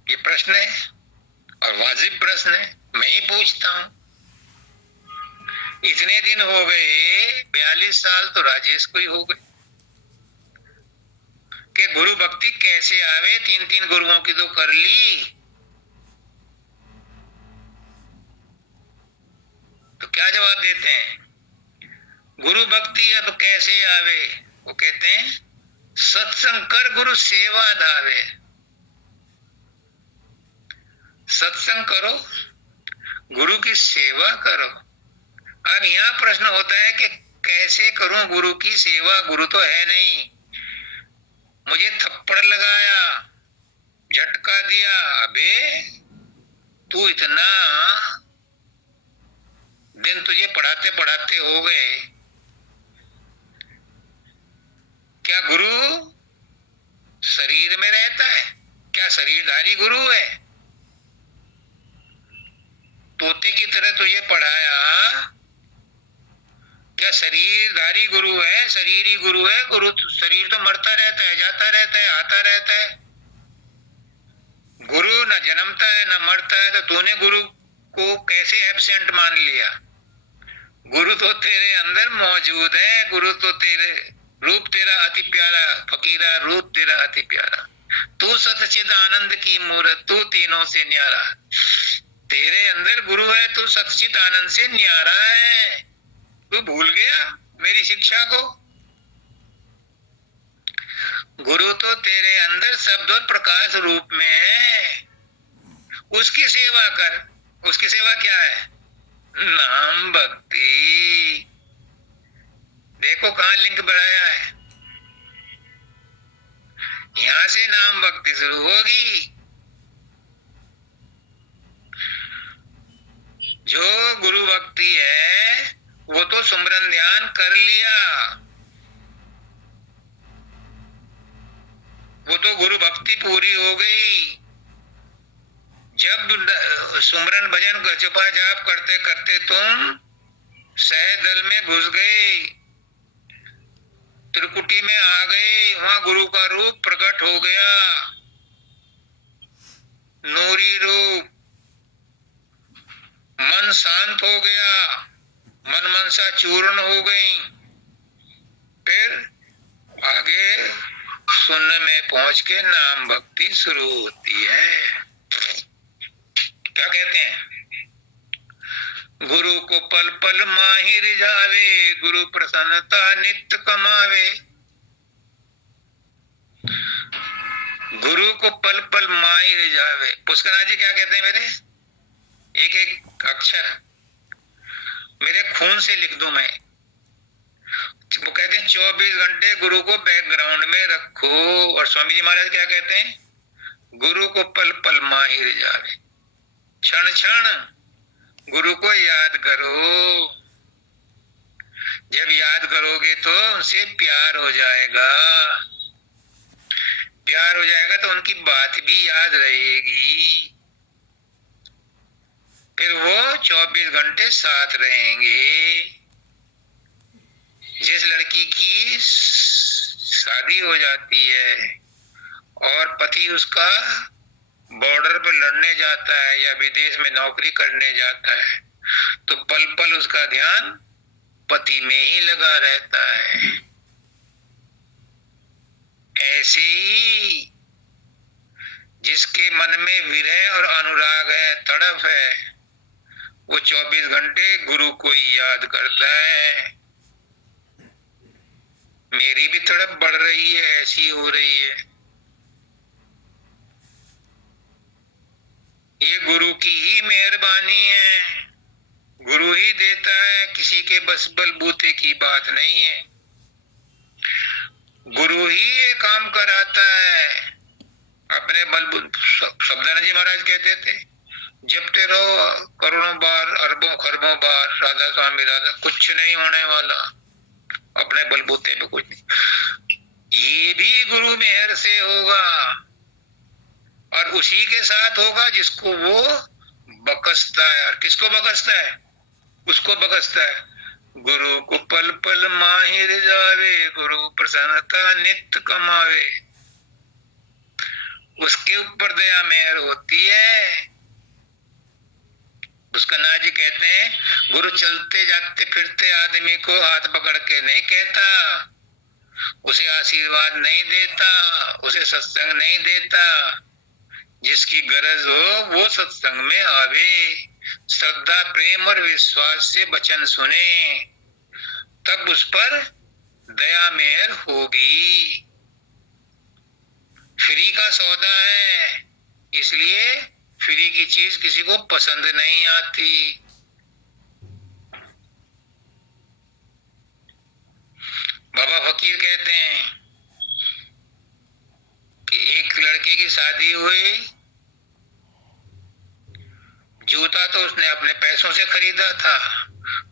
ये प्रश्न है और वाजिब प्रश्न है, मैं ही पूछता हूं। इतने दिन हो गए, 42 साल तो राजेश को ही हो गए, कि गुरु भक्ति कैसे आवे, 3-3 गुरुओं की तो कर ली, तो क्या जवाब देते हैं, गुरु भक्ति अब कैसे आवे? वो कहते हैं सत्संग कर गुरु सेवा धावे। सत्संग करो, गुरु की सेवा करो। अब यहाँ प्रश्न होता है कि कैसे करूं गुरु की सेवा, गुरु तो है नहीं, मुझे थप्पड़ लगाया, झटका दिया, अबे तू इतना दिन तुझे पढ़ाते पढ़ाते हो गए, क्या गुरु शरीर में रहता है? क्या शरीरधारी गुरु है? तोते की तरह तुझे पढ़ाया, क्या शरीरधारी गुरु है? शरीर ही गुरु है? गुरु शरीर तो मरता रहता है, जाता रहता है, आता रहता है। गुरु न जन्मता है न मरता है, तो तूने गुरु को कैसे एब्सेंट मान लिया? गुरु तो तेरे अंदर मौजूद है, गुरु तो तेरे रूप तेरा अति प्यारा, फकीरा रूप तेरा अति प्यारा, तू सच्चिद आनंद की मूरत, तू तीनों से न्यारा। तेरे अंदर गुरु है, तू सच्चिद आनंद से न्यारा है। तू भूल गया मेरी शिक्षा को? गुरु तो तेरे अंदर शब्द और प्रकाश रूप में है, उसकी सेवा कर। उसकी सेवा क्या है? नाम भक्ति। देखो कहां लिंक बढ़ाया है, यहां से नाम भक्ति शुरू होगी। जो गुरु भक्ति है वो तो सुमरन ध्यान कर लिया, वो तो गुरु भक्ति पूरी हो गई। जब सुमरन भजन जपा जाप करते करते तुम सह दल में घुस गए, त्रिकुटी में आ गए, वहां गुरु का रूप प्रकट हो गया, नूरी रूप, मन शांत हो गया, मन मनसा चूर्ण हो गई, फिर आगे शून्य में पहुंच के नाम भक्ति शुरू होती है। क्या कहते हैं, गुरु को पल पल माही रिझावे, गुरु प्रसन्नता नित्य कमावे। गुरु को पल पल माही रिझावे। पुष्करनाथ जी क्या कहते हैं, मेरे एक एक अक्षर मेरे खून से लिख दूं मैं। वो कहते हैं 24 घंटे गुरु को बैकग्राउंड में रखो। और स्वामी जी महाराज क्या कहते हैं, गुरु को पल पल माही रिझावे, क्षण क्षण गुरु को याद करो। जब याद करोगे तो उनसे प्यार हो जाएगा, प्यार हो जाएगा तो उनकी बात भी याद रहेगी, फिर वो 24 घंटे साथ रहेंगे। जिस लड़की की शादी हो जाती है और पति उसका बॉर्डर पर लड़ने जाता है या विदेश में नौकरी करने जाता है, तो पल पल उसका ध्यान पति में ही लगा रहता है। ऐसे ही जिसके मन में विरह और अनुराग है, तड़प है, वो 24 घंटे गुरु को ही याद करता है। मेरी भी तड़प बढ़ रही है, ऐसी हो रही है। ये गुरु की ही मेहरबानी है, गुरु ही देता है, किसी के बस बलबूते की बात नहीं है। गुरु ही ये काम कराता है अपने बलबूते। शब्दानंद जी महाराज कहते थे, जपते रहो करोड़ों बार, अरबों खरबों बार, राधा स्वामी राधा, कुछ नहीं होने वाला, अपने बलबूते पे कुछ नहीं। ये भी गुरु मेहर से होगा, और उसी के साथ होगा जिसको वो बकसता है। और किसको बकसता है? उसको बकसता है। गुरु को पल पल माहिर जावे, गुरु प्रसन्नता नित्य कमावे, उसके ऊपर दया मेहर होती है। उसका ना जी कहते हैं, गुरु चलते जाते फिरते आदमी को हाथ पकड़ के नहीं कहता, उसे आशीर्वाद नहीं देता, उसे सत्संग नहीं देता। जिसकी गरज हो वो सत्संग में आवे, श्रद्धा प्रेम और विश्वास से वचन सुने, तब उस पर दया मेहर होगी। फ्री का सौदा है, इसलिए फ्री की चीज किसी को पसंद नहीं आती। बाबा फकीर कहते हैं कि एक लड़के की शादी हुई, जूता तो उसने अपने पैसों से खरीदा था,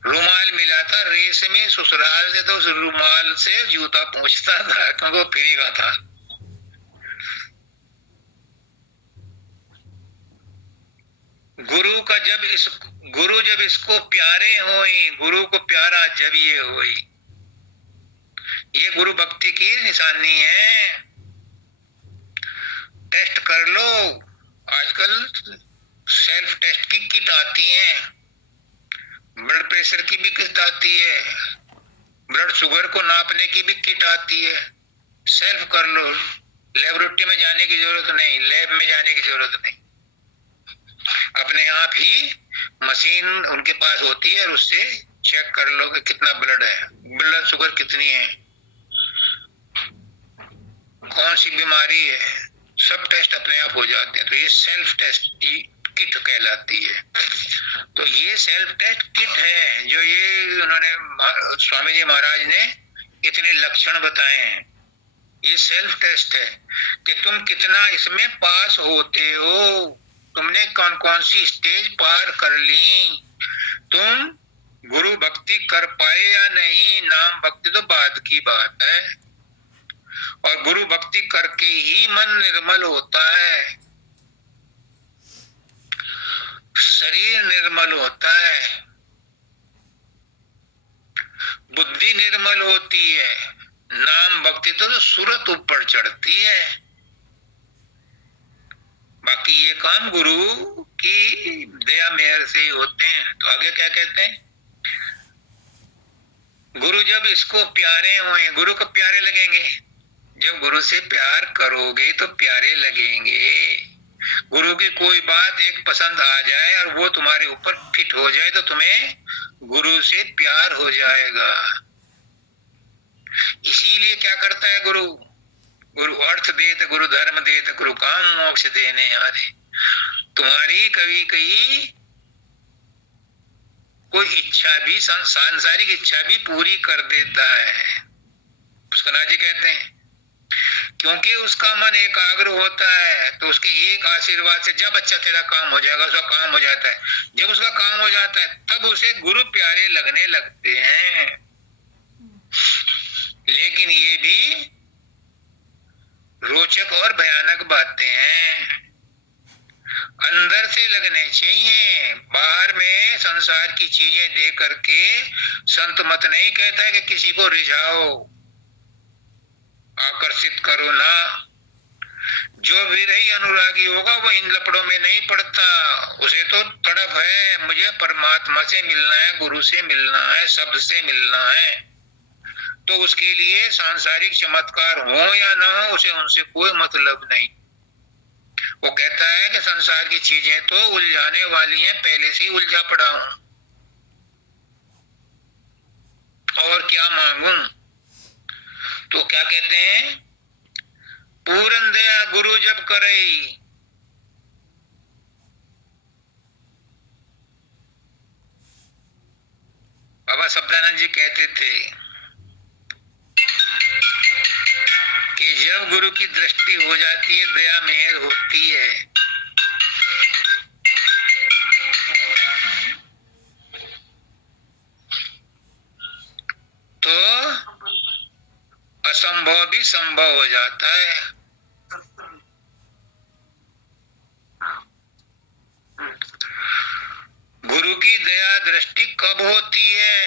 रुमाल मिला था रेशमी ससुराल से, तो उस रुमाल से जूता पूछता था क्योंकि वो फ्री का था। गुरु जब इसको प्यारे होई, गुरु को प्यारा जब ये होई, ये गुरु भक्ति की निशानी है। टेस्ट कर लो, आजकल सेल्फ टेस्ट की किट आती है, ब्लड प्रेशर की भी किट आती है, ब्लड शुगर को नापने की भी किट आती है। सेल्फ कर लो, लेबोरेटरी में जाने की जरूरत नहीं, लैब में जाने की जरूरत नहीं, अपने आप ही मशीन उनके पास होती है और उससे चेक कर लो कि कितना ब्लड है, ब्लड शुगर कितनी है, कौन सी बीमारी है, सब टेस्ट अपने आप हो जाते हैं। तो ये सेल्फ टेस्ट की किट कहलाती है। तो ये सेल्फ टेस्ट किट है जो ये उन्होंने स्वामी जी महाराज ने इतने लक्षण बताए हैं। ये सेल्फ टेस्ट है कि तुम कितना इसमें पास होते हो, तुमने कौन कौन सी स्टेज पार कर ली, तुम गुरु भक्ति कर पाए या नहीं। नाम भक्ति तो बाद की बात है, और गुरु भक्ति करके ही मन निर्मल होता है, शरीर निर्मल होता है, बुद्धि निर्मल होती है। नाम भक्ति तो सूरत ऊपर चढ़ती है, बाकी ये काम गुरु की दया मेहर से ही होते हैं। तो आगे क्या कहते हैं, गुरु जब इसको प्यारे होंगे, गुरु को प्यारे लगेंगे, जब गुरु से प्यार करोगे तो प्यारे लगेंगे। गुरु की कोई बात एक पसंद आ जाए और वो तुम्हारे ऊपर फिट हो जाए तो तुम्हें गुरु से प्यार हो जाएगा। इसीलिए क्या करता है गुरु, गुरु अर्थ देत, गुरु धर्म देत, गुरु काम मोक्ष देने आरे। तुम्हारी कभी कहीं कोई इच्छा भी, सांसारिक इच्छा भी पूरी कर देता है। पुष्कराज जी कहते हैं क्योंकि उसका मन एकाग्र होता है तो उसके एक आशीर्वाद से जब अच्छा तेरा काम हो जाएगा, उसका काम हो जाता है। जब उसका काम हो जाता है तब उसे गुरु प्यारे लगने लगते हैं। लेकिन ये भी रोचक और भयानक बातें हैं, अंदर से लगने चाहिए। बाहर में संसार की चीजें दे करके संत मत नहीं कहता है कि किसी को रिझाओ, आकर्षित करो ना। जो विरही अनुरागी होगा वो इन लपड़ों में नहीं पड़ता, उसे तो तड़प है, मुझे परमात्मा से मिलना है, गुरु से मिलना है, शब्द से मिलना है। तो उसके लिए सांसारिक चमत्कार हो या ना हो, उसे उनसे कोई मतलब नहीं। वो कहता है कि संसार की चीजें तो उलझाने वाली हैं, पहले से ही उलझा पड़ा हूं, और क्या मांगू। तो क्या कहते हैं, पूर्ण दया गुरु जब करे, बाबा शब्दानंद जी कहते थे कि जब गुरु की दृष्टि हो जाती है, दया मेहर होती है, तो असंभव भी संभव हो जाता है। गुरु की दया दृष्टि कब होती है,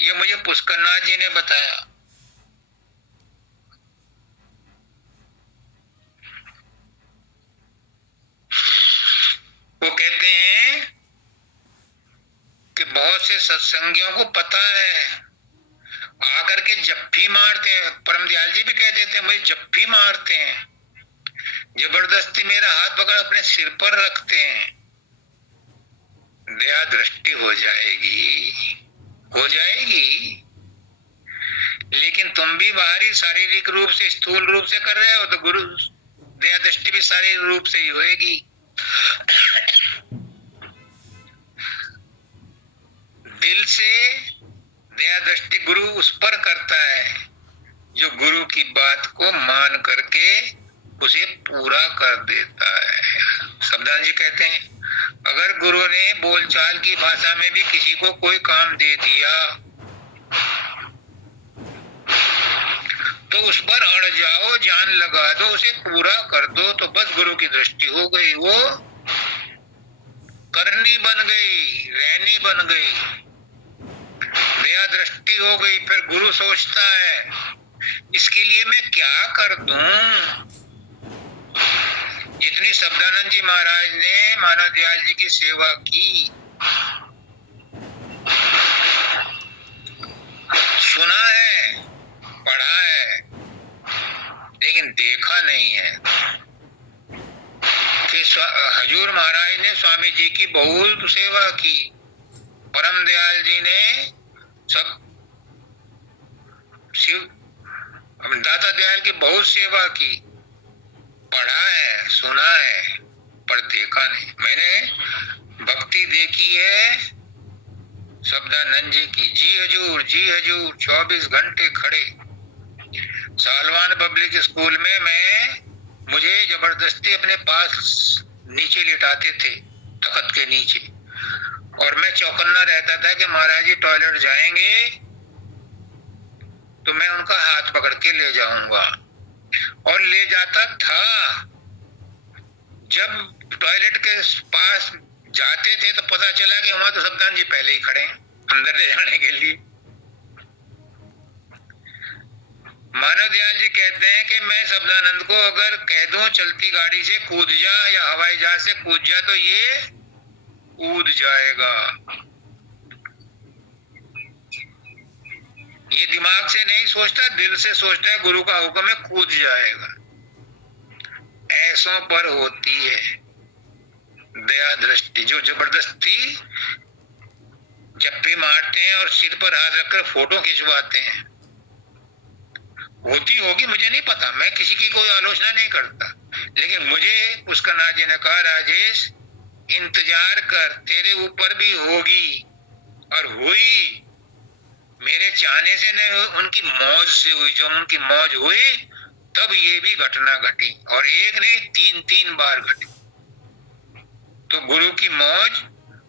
ये मुझे पुष्करनाथ जी ने बताया। वो कहते हैं कि बहुत से सत्संगियों को पता है, आकर के जप्फी मारते हैं। परम दयाल जी भी कहते थे मुझे जप्फी मारते हैं, जबरदस्ती मेरा हाथ पकड़ अपने सिर पर रखते हैं। दया दृष्टि हो जाएगी, हो जाएगी, लेकिन तुम भी बाहरी शारीरिक रूप से स्थूल रूप से कर रहे हो, तो गुरु दया दृष्टि भी शारीरिक रूप से ही होएगी। दिल से दया दृष्टि गुरु उस पर करता है जो गुरु की बात को मान करके उसे पूरा कर देता है। शब्दान जी कहते हैं अगर गुरु ने बोलचाल की भाषा में भी किसी को कोई काम दे दिया तो उस पर अड़ जाओ, जान लगा दो, उसे पूरा कर दो, तो बस गुरु की दृष्टि हो गई, वो करनी बन गई, रहनी बन गई, दया दृष्टि हो गई। फिर गुरु सोचता है इसके लिए मैं क्या कर दूं। जितनी शब्दानंद जी महाराज ने मानव दयाल जी की सेवा की, सुना है, पढ़ा है, लेकिन देखा नहीं है कि हजूर महाराज ने स्वामी जी की बहुत सेवा की, परम दयाल जी ने सब शिव दाता दयाल की बहुत सेवा की, पढ़ा है, सुना है, पर देखा नहीं। मैंने भक्ति देखी है शब्दानंद जी की, जी हजूर, जी हजूर, 24 घंटे खड़े। सालवान पब्लिक स्कूल में मुझे जबरदस्ती अपने पास नीचे लिटाते थे, तख्त के नीचे, और मैं चौकन्ना रहता था कि महाराज जी टॉयलेट जाएंगे तो मैं उनका हाथ पकड़ के ले जाऊंगा, और ले जाता था। जब टॉयलेट के पास जाते थे तो पता चला कि वहां तो शब्दानंद जी पहले ही खड़े हैं अंदर ले जाने के लिए। मानव दयाल जी कहते हैं कि मैं शब्दानंद को अगर कह दूं चलती गाड़ी से कूद जा या हवाई जहाज से कूद जा तो ये कूद जाएगा। ये दिमाग से नहीं सोचता, दिल से सोचता है, गुरु का हुक्म है, कूद जाएगा। ऐसों पर होती है दया दृष्टि। जो जबरदस्ती जप्पी मारते हैं और सिर पर हाथ रखकर फोटो खिंचवाते हैं, होती होगी मुझे नहीं पता, मैं किसी की कोई आलोचना नहीं करता, लेकिन मुझे पुष्करनाथ जी ने कहा राजेश इंतजार कर, तेरे ऊपर भी होगी, और हुई। मेरे चाहने से नहीं, उनकी मौज से हुई। जब उनकी मौज हुई तब ये भी घटना घटी, और एक नहीं 3 बार घटी। तो गुरु की मौज,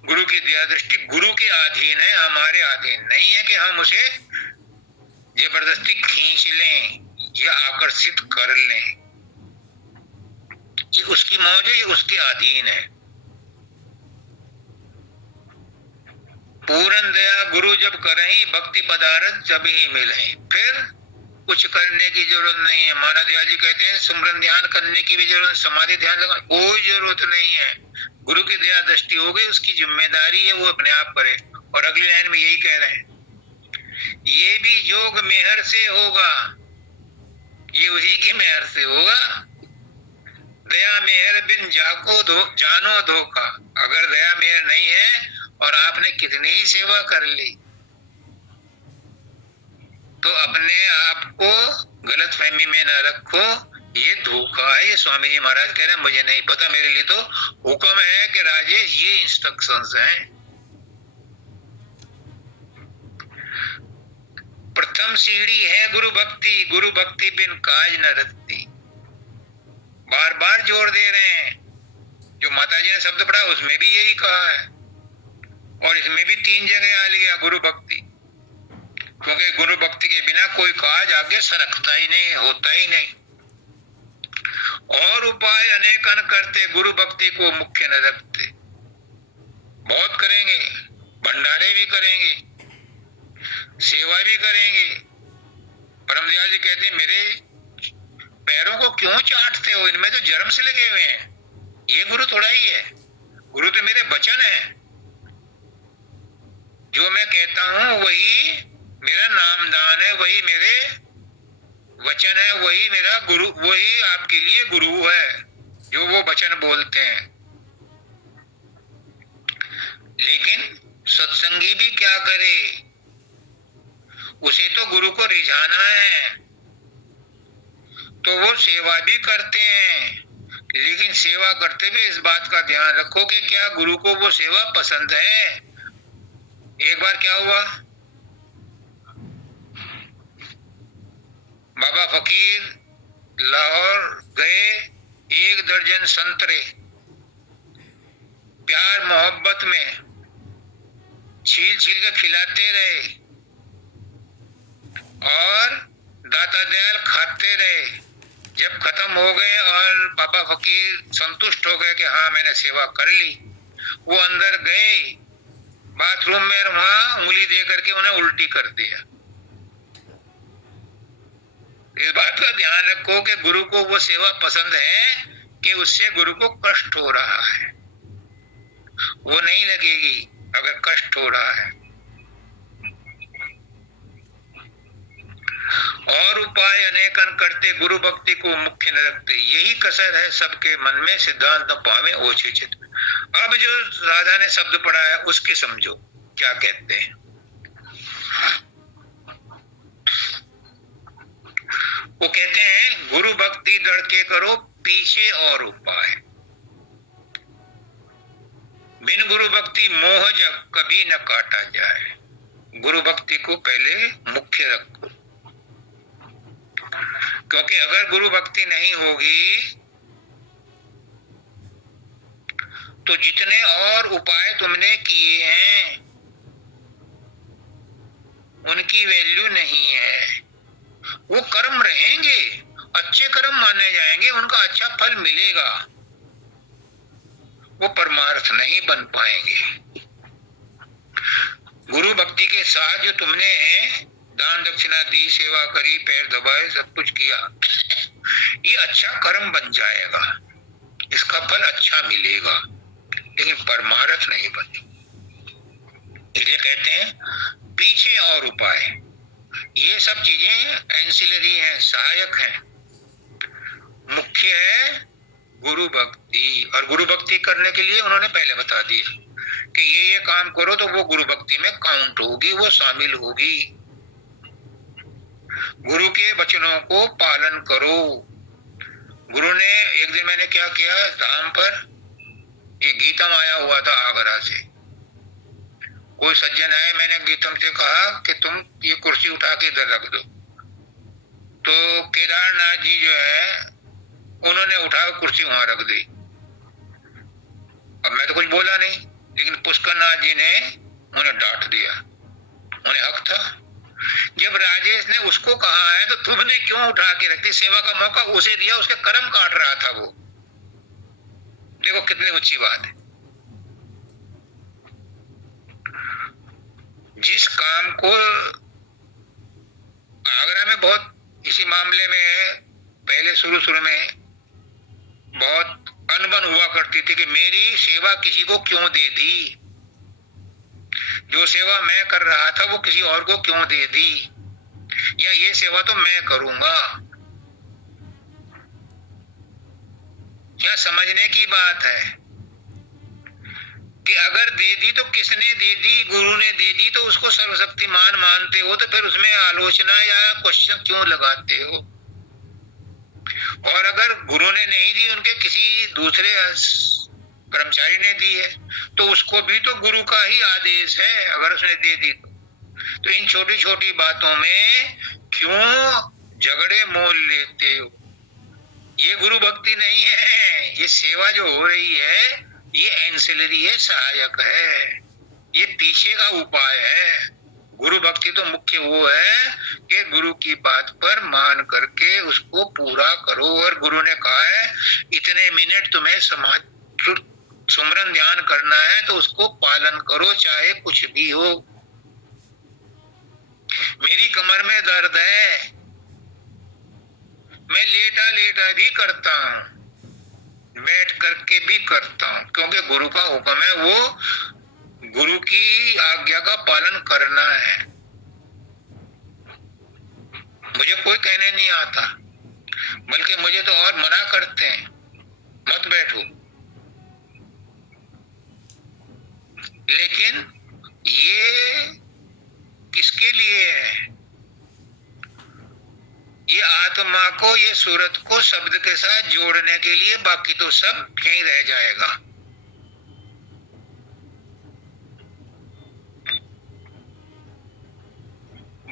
गुरु की दया दृष्टि गुरु के अधीन है, हमारे अधीन नहीं है कि हम उसे जबरदस्ती खींच लें या आकर्षित कर लें। ये उसकी मौज है, ये उसके अधीन है। पूर्ण दया गुरु जब करें, भक्ति पदार्थ जब ही मिले, फिर कुछ करने की जरूरत नहीं है। मानव दयाल जी कहते हैं सुमरन ध्यान करने की भी जरूरत, समाधि ध्यान लगा कोई जरूरत नहीं है। गुरु की दया दृष्टि हो गई, उसकी जिम्मेदारी है वो अपने आप करे। और अगली लाइन में यही कह रहे हैं, ये भी योग मेहर से होगा, ये उसी की मेहर से होगा। दया मेहर बिन जानो धोखा। अगर दया मेहर नहीं है और आपने कितनी ही सेवा कर ली तो अपने आप को गलत फहमी में न रखो, ये धोखा है। ये स्वामी जी महाराज कह रहे हैं मुझे नहीं पता, मेरे लिए तो हुक्म है कि राजेश ये इंस्ट्रक्शंस हैं। प्रथम सीढ़ी है गुरु भक्ति, गुरु भक्ति बिन काज न रखती। बार बार जोर दे रहे हैं, जो माताजी ने शब्द पढ़ा उसमें भी यही कहा है, और इसमें भी 3 जगह आ लिया गुरु भक्ति। क्योंकि गुरु भक्ति के बिना कोई काज आगे सरकता ही नहीं, होता ही नहीं। और उपाय अनेकन करते, गुरु भक्ति को मुख्य न रखते। बहुत करेंगे, भंडारे भी करेंगे, सेवा भी करेंगे। परमदयाल जी कहते हैं, मेरे पैरों को क्यों चाटते हो, इनमें तो जन्म से लगे हुए हैं। ये गुरु थोड़ा ही है, गुरु तो मेरे वचन है। जो मैं कहता हूं वही मेरा नामदान है, वही मेरे वचन है, वही मेरा गुरु, वही आपके लिए गुरु है, जो वो वचन बोलते हैं। लेकिन सत्संगी भी क्या करे, उसे तो गुरु को रिझाना है, तो वो सेवा भी करते हैं। लेकिन सेवा करते हुए इस बात का ध्यान रखो कि क्या गुरु को वो सेवा पसंद है। एक बार क्या हुआ, बाबा फकीर लाहौर गए, 1 दर्जन संतरे प्यार मोहब्बत में छील छील के खिलाते रहे और दाता दयाल खाते रहे। जब खत्म हो गए और बाबा फकीर संतुष्ट हो गए कि हाँ मैंने सेवा कर ली, वो अंदर गए बाथरूम में, वहां उंगली दे करके उन्हें उल्टी कर दिया। इस बात का ध्यान रखो कि गुरु को वो सेवा पसंद है कि उससे गुरु को कष्ट हो रहा है, वो नहीं लगेगी अगर कष्ट हो रहा है। और उपाय अनेकन करते, गुरु भक्ति को मुख्य न रखते। यही कसर है सबके मन में, सिद्धांत न पावे ओछे चित। अब जो राधा ने शब्द पढ़ा है उसकी समझो क्या कहते हैं। वो कहते हैं, गुरु भक्ति दृढ़ के करो पीछे और उपाय। बिन गुरु भक्ति मोह जब कभी न काटा जाए। गुरु भक्ति को पहले मुख्य रखो, क्योंकि अगर गुरु भक्ति नहीं होगी तो जितने और उपाय तुमने किए हैं उनकी वैल्यू नहीं है। वो कर्म रहेंगे, अच्छे कर्म माने जाएंगे, उनका अच्छा फल मिलेगा, वो परमार्थ नहीं बन पाएंगे। गुरु भक्ति के साथ जो तुमने दान दक्षिणा दी, सेवा करी, पैर दबाए, सब कुछ किया, ये अच्छा कर्म बन जाएगा, इसका फल अच्छा मिलेगा, लेकिन परमार्थ नहीं बने। इसलिए कहते हैं पीछे और उपाय। ये सब चीजें एंसिलरी हैं, सहायक हैं। मुख्य है गुरु भक्ति, और गुरु भक्ति करने के लिए उन्होंने पहले बता दिया कि ये काम करो तो वो गुरु भक्ति में काउंट होगी, वो शामिल होगी। गुरु के वचनों को पालन करो। गुरु ने एक दिन, मैंने क्या किया, धाम पर ये गीतम आया हुआ था आगरा से। कोई सज्जन आए, मैंने गीतम से कहा कि तुम ये कुर्सी उठा के इधर रख दो। तो केदारनाथ जी जो है उन्होंने उठा कुर्सी वहां रख दी। अब मैं तो कुछ बोला नहीं, लेकिन पुष्करनाथ जी ने उन्हें डांट दिया, उन्हें हक था। जब राजेश ने उसको कहा है तो तुमने क्यों उठा के रखती, सेवा का मौका उसे दिया, उसके कर्म काट रहा था वो। देखो कितनी ऊंची बात है। जिस काम को आगरा में बहुत इसी मामले में पहले शुरू में बहुत अनबन हुआ करती थी कि मेरी सेवा किसी को क्यों दे दी, जो सेवा मैं कर रहा था वो किसी और को क्यों दे दी, या ये सेवा तो मैं करूंगा। क्या समझने की बात है कि अगर दे दी तो किसने दे दी, गुरु ने दे दी तो उसको सर्वशक्तिमान मानते हो, तो फिर उसमें आलोचना या क्वेश्चन क्यों लगाते हो। और अगर गुरु ने नहीं दी, उनके किसी दूसरे कर्मचारी ने दी है, तो उसको भी तो गुरु का ही आदेश है अगर उसने दे दी तो इन छोटी छोटी बातों में क्यों झगड़े मोल लेते हो। ये गुरु भक्ति नहीं है, ये सेवा जो हो रही है ये एंसिलरी है, सहायक है, ये पीछे का उपाय है। गुरु भक्ति तो मुख्य वो है कि गुरु की बात पर मान करके उसको पूरा करो। और गुरु ने कहा है इतने मिनट तुम्हें सुमरन ध्यान करना है तो उसको पालन करो, चाहे कुछ भी हो। मेरी कमर में दर्द है, मैं लेटा लेटा भी करता हूं, बैठ करके भी करता हूं, क्योंकि गुरु का हुक्म है, वो गुरु की आज्ञा का पालन करना है। मुझे कोई कहने नहीं आता, बल्कि मुझे तो और मना करते हैं, मत बैठो। लेकिन ये किसके लिए है? ये आत्मा को, ये सूरत को शब्द के साथ जोड़ने के लिए, बाकी तो सब यहीं रह जाएगा।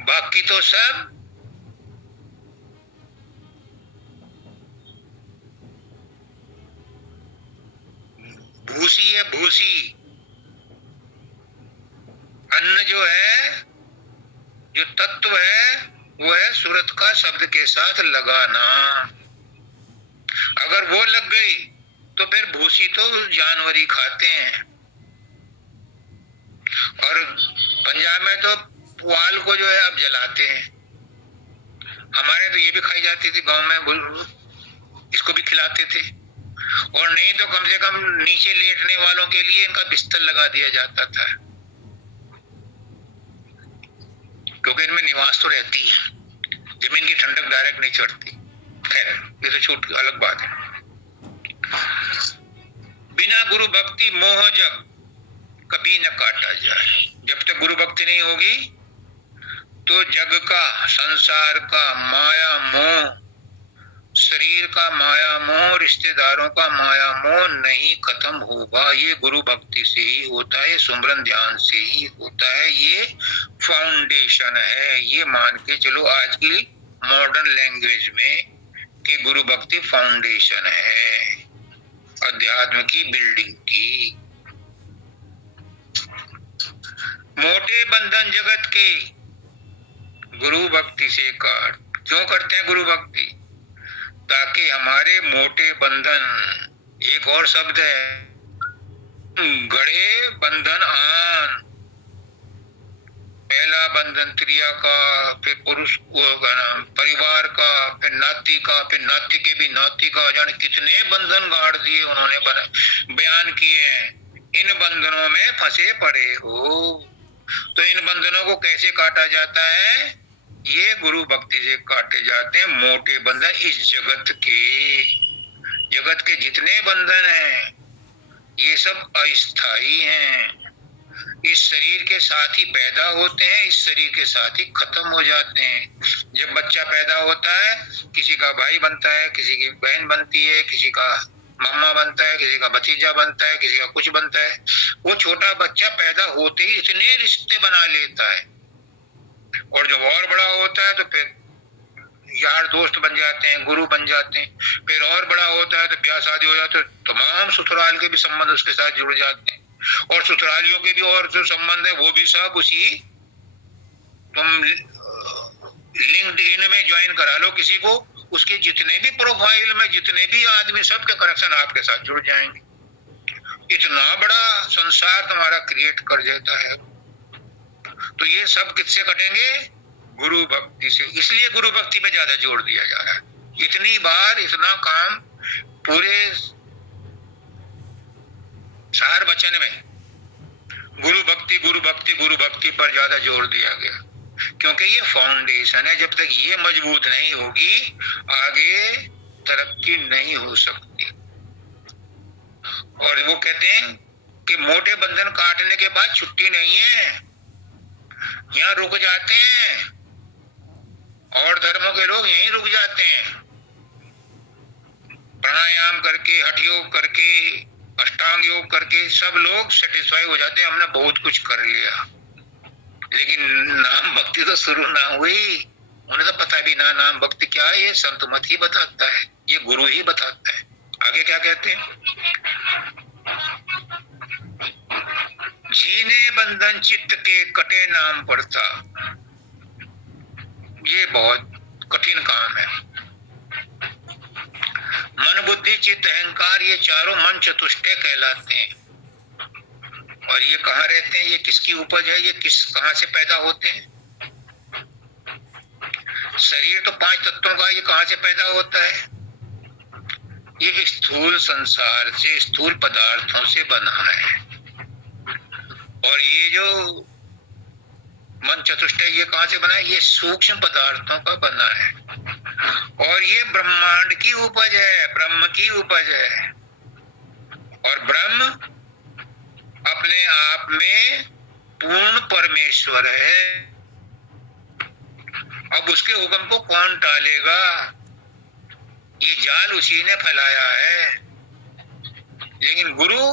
बाकी तो सब भूसी है, भूसी। अन्न जो है, जो तत्व है, वो है सूरत का शब्द के साथ लगाना। अगर वो लग गई तो फिर भूसी तो जानवर ही खाते हैं। और पंजाब में तो पुआल को जो है अब जलाते हैं। हमारे तो ये भी खाई जाती थी गांव में, इसको भी खिलाते थे। और नहीं तो कम से कम नीचे लेटने वालों के लिए इनका बिस्तर लगा दिया जाता था, क्योंकि इनमें निवास तो रहती है, जमीन की ठंडक डायरेक्ट नहीं चढ़ती। खैर ये तो छोटी अलग बात है। बिना गुरु भक्ति मोह जग कभी न काटा जाए। जब तक गुरु भक्ति नहीं होगी तो जग का, संसार का माया मोह, शरीर का माया मोह, रिश्तेदारों का माया मोह नहीं खत्म होगा। ये गुरु भक्ति से ही होता है, सुमरन ध्यान से ही होता है। ये फाउंडेशन है। ये मान के चलो आज की मॉडर्न लैंग्वेज में कि गुरु भक्ति फाउंडेशन है अध्यात्म की बिल्डिंग की। मोटे बंधन जगत के गुरु भक्ति से काट। क्यों करते हैं गुरु भक्ति? ताकि हमारे मोटे बंधन, एक और शब्द है गड़े बंधन आन। पहला बंधन त्रिया का, फिर पुरुष परिवार का, फिर नाती का, फिर नाती के भी नाती का, जाने कितने बंधन गाड़ दिए उन्होंने बयान किए हैं। इन बंधनों में फंसे पड़े हो, तो इन बंधनों को कैसे काटा जाता है? ये गुरु भक्ति से काटे जाते हैं मोटे बंधन। इस जगत के जितने बंधन हैं ये सब अस्थाई हैं। इस शरीर के साथ ही पैदा होते हैं, इस शरीर के साथ ही खत्म हो जाते हैं। जब बच्चा पैदा होता है, किसी का भाई बनता है, किसी की बहन बनती है, किसी का मामा बनता है, किसी का भतीजा बनता है, किसी का कुछ बनता है। वो छोटा बच्चा पैदा होते ही इतने रिश्ते बना लेता है, और जब और बड़ा होता है तो फिर यार दोस्त बन जाते हैं, गुरु बन जाते हैं। फिर और बड़ा होता है तो ब्याह शादी हो जाते हैं, तमाम ससुराल के भी संबंध उसके साथ जुड़ जाते हैं। और ससुरालियों के भी और जो संबंध है वो भी सब उसी, तुम लिंक्डइन में ज्वाइन करा लो किसी को, उसके जितने भी प्रोफाइल में जितने भी आदमी, सबके कनेक्शन आपके साथ जुड़ जाएंगे। इतना बड़ा संसार तुम्हारा क्रिएट कर देता है। तो ये सब किससे कटेंगे? गुरु भक्ति से। इसलिए गुरु भक्ति पे ज्यादा जोर दिया जा रहा है। इतनी बार इतना काम पूरे सार वचन में गुरु भक्ति गुरु भक्ति गुरु भक्ति पर ज्यादा जोर दिया गया, क्योंकि ये फाउंडेशन है। जब तक ये मजबूत नहीं होगी आगे तरक्की नहीं हो सकती। और वो कहते हैं कि मोटे बंधन काटने के बाद छुट्टी नहीं है, यहाँ रुक जाते हैं। और धर्मों के लोग यहीं रुक जाते हैं, प्राणायाम करके, हठ योग करके, अष्टांग योग करके सब लोग सेटिस्फाई हो जाते हैं, हमने बहुत कुछ कर लिया। लेकिन नाम भक्ति तो शुरू ना हुई। उन्हें तो पता भी ना नाम भक्ति क्या है। ये संत मत ही बताता है, ये गुरु ही बताता है। आगे क्या कहते हैं? जीने बंधन चित्त के कटे नाम पड़ता। ये बहुत कठिन काम है। मन बुद्धि चित्त अहंकार ये चारों मन चतुष्टय कहलाते हैं। और ये कहाँ रहते हैं, ये किसकी उपज है, ये कहाँ से पैदा होते हैं? शरीर तो 5 तत्वों का, ये कहाँ से पैदा होता है? ये स्थूल संसार से, स्थूल पदार्थों से बना है। और ये जो मन चतुष्टय ये कहाँ से बना है? ये सूक्ष्म पदार्थों का बना है। और ये ब्रह्मांड की उपज है, ब्रह्म की उपज है। और ब्रह्म अपने आप में पूर्ण परमेश्वर है। अब उसके हुक्म को कौन टालेगा? ये जाल उसी ने फैलाया है। लेकिन गुरु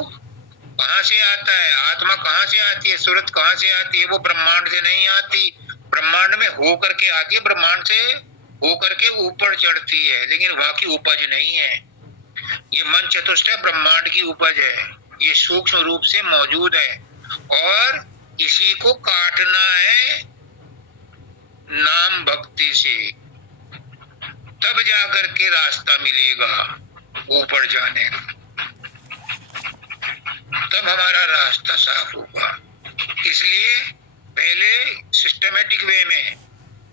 कहाँ से आता है? आत्मा कहाँ से आती है? सूरत कहाँ से आती है? वो ब्रह्मांड से नहीं आती, ब्रह्मांड में हो करके आती है, ब्रह्मांड से हो करके ऊपर चढ़ती है, लेकिन वहां की उपज नहीं है। ये मन चतुष्टय ब्रह्मांड की उपज है, ये सूक्ष्म रूप से मौजूद है। और इसी को काटना है नाम भक्ति से, तब जाकर के रास्ता मिलेगा ऊपर जाने का, तब हमारा रास्ता साफ होगा। इसलिए पहले सिस्टमेटिक वे में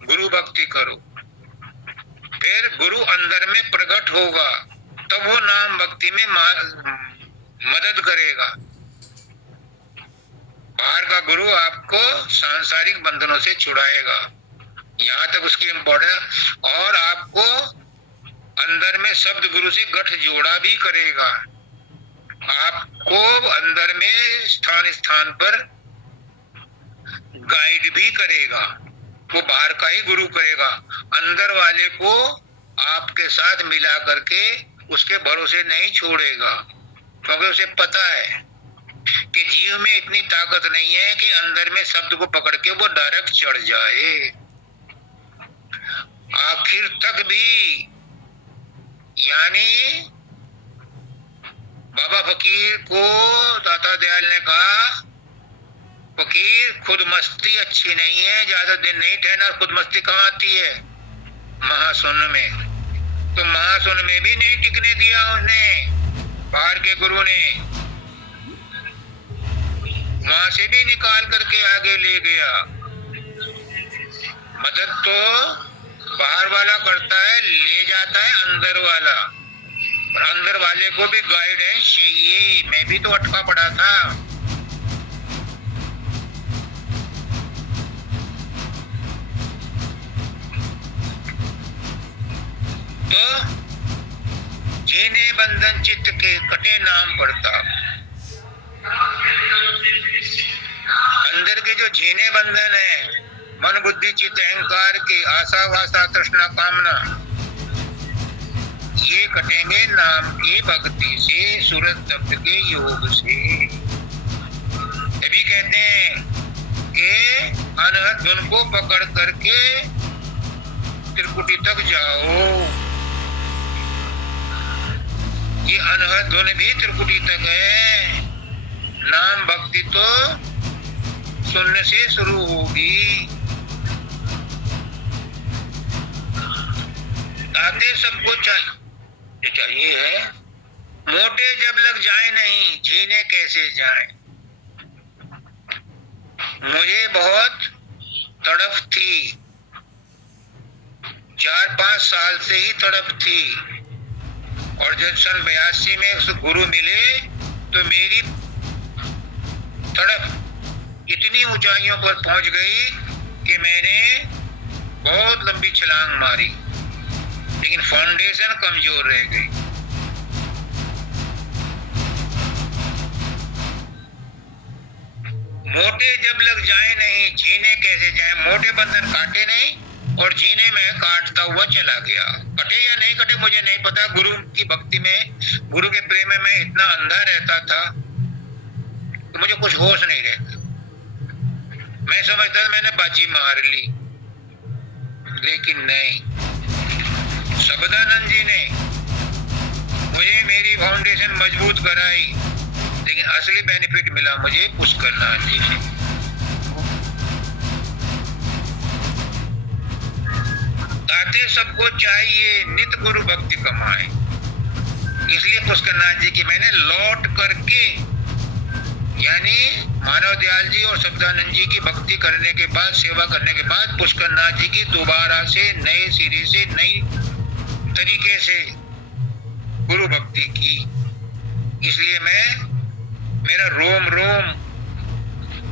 गुरु भक्ति करो, फिर गुरु अंदर में प्रकट होगा, तब वो नाम भक्ति में मदद करेगा। बाहर का गुरु आपको सांसारिक बंधनों से छुड़ाएगा, यहाँ तक उसकी इम्पोर्टेंस। और आपको अंदर में शब्द गुरु से गठ जोड़ा भी करेगा, आपको अंदर में स्थान स्थान पर गाइड भी करेगा। वो बाहर का ही गुरु करेगा, अंदर वाले को आपके साथ मिला करके उसके भरोसे नहीं छोड़ेगा, क्योंकि उसे पता है कि जीव में इतनी ताकत नहीं है कि अंदर में शब्द को पकड़ के वो डायरेक्ट चढ़ जाए। आखिर तक भी, यानी बाबा फकीर को दाता दयाल ने कहा, फकीर खुद मस्ती अच्छी नहीं है, ज्यादा दिन नहीं ठहरना। खुद मस्ती कहाँ आती है? महाशून्य में। तो महाशून्य में भी नहीं टिकने दिया उसने, बाहर के गुरु ने वहां से भी निकाल करके आगे ले गया। मदद तो बाहर वाला करता है, ले जाता है अंदर वाला। और अंदर वाले को भी गाइडेंस चाहिए। मैं भी तो अटका पड़ा था। तो जीने बंधन चित्त के कटे नाम पड़ता। अंदर के जो जीने बंधन है, मन बुद्धि चित्त अहंकार के, आशा वासा तृष्णा कामना, ये कटेंगे नाम की भक्ति से, सूरत शब्द के योग से। तभी कहते हैं कि अनहद धुन को पकड़ करके त्रिकुटी तक जाओ। ये अनहद धुन भी त्रिकुटी तक है। नाम भक्ति तो शून्य से शुरू होगी। आते सबको चाहिए है, मोटे जब लग जाए नहीं, जीने कैसे जाए। मुझे बहुत तड़प थी, 4-5 साल से ही तड़प थी। और जब सन 82 में उस गुरु मिले तो मेरी तड़प इतनी ऊंचाइयों पर पहुंच गई कि मैंने बहुत लंबी छलांग मारी, लेकिन फाउंडेशन कमजोर रह गई। मोटे जब लग जाए नहीं, जीने कैसे जाए। मोटे बंधन काटे नहीं, और जीने में काटता हुआ चला गया। कटे या नहीं कटे मुझे नहीं पता। गुरु की भक्ति में, गुरु के प्रेम में मैं इतना अंधा रहता था कि मुझे कुछ होश नहीं रहता। मैं समझता था मैंने बाजी मार ली, लेकिन नहीं। शब्दानंद जी ने मुझे मेरी फाउंडेशन मजबूत कराई, लेकिन असली बेनिफिट मिला मुझे पुष्करनाथ जी से। ताते सबको चाहिए नित गुरु भक्ति कमाए, इसलिए पुष्करनाथ जी की मैंने लौट करके, यानी मानव दयाल जी और शब्दानंद जी की भक्ति करने के बाद, सेवा करने के बाद पुष्करनाथ जी की दोबारा से नए सिरे से नई तरीके से गुरु भक्ति की। इसलिए मेरा रोम रोम,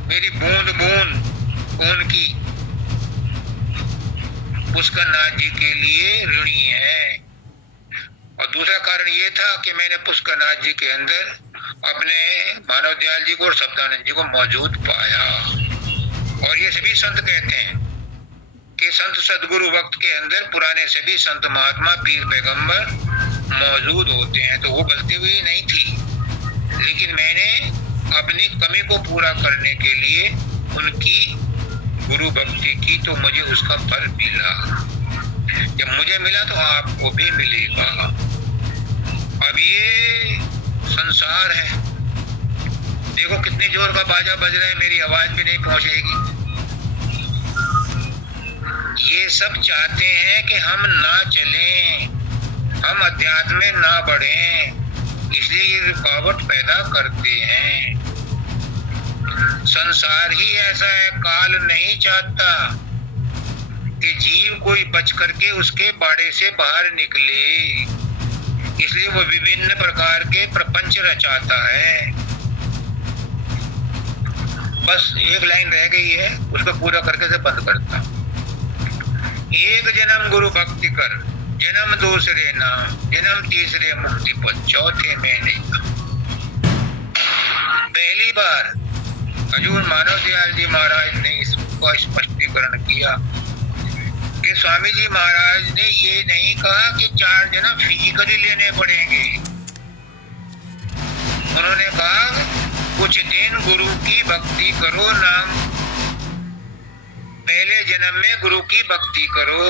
मेरी बूंद बूंद खून की पुष्करनाथ जी के लिए ऋणी है। और दूसरा कारण ये था कि मैंने पुष्करनाथ जी के अंदर अपने मानव दयाल जी को और शब्दानंद जी को मौजूद पाया। और ये सभी संत कहते हैं कि संत सदगुरु वक्त के अंदर पुराने सभी संत महात्मा पीर पैगंबर मौजूद होते हैं, तो वो गलती हुई नहीं थी, लेकिन मैंने अपनी कमी को पूरा करने के लिए उनकी गुरु भक्ति की, तो मुझे उसका फल मिला। जब मुझे मिला तो आपको भी मिलेगा। अब ये संसार है, देखो कितनी जोर का बाजा बज रहा है, मेरी आवाज भी नहीं पहुंचेगी। ये सब चाहते हैं कि हम ना चलें, हम अध्यात्म में ना बढ़ें, इसलिए ये रुकावट पैदा करते हैं। संसार ही ऐसा है, काल नहीं चाहता कि जीव कोई बच करके उसके बाड़े से बाहर निकले, इसलिए वो विभिन्न प्रकार के प्रपंच रचाता है। बस एक लाइन रह गई है, उसको पूरा करके से बंद करता। एक जन्म गुरु भक्ति कर, जन्म दूसरे नाम, जन्म तीसरे मुक्ति पद, चौथे में नहीं। पहली बार हजूर मानव दयाल जी महाराज ने इसका स्पष्टीकरण किया कि स्वामी जी महाराज ने ये नहीं कहा कि 4 जन्म फिजिकली लेने पड़ेंगे। उन्होंने कहा कुछ दिन गुरु की भक्ति करो, नाम पहले जन्म में गुरु की भक्ति करो,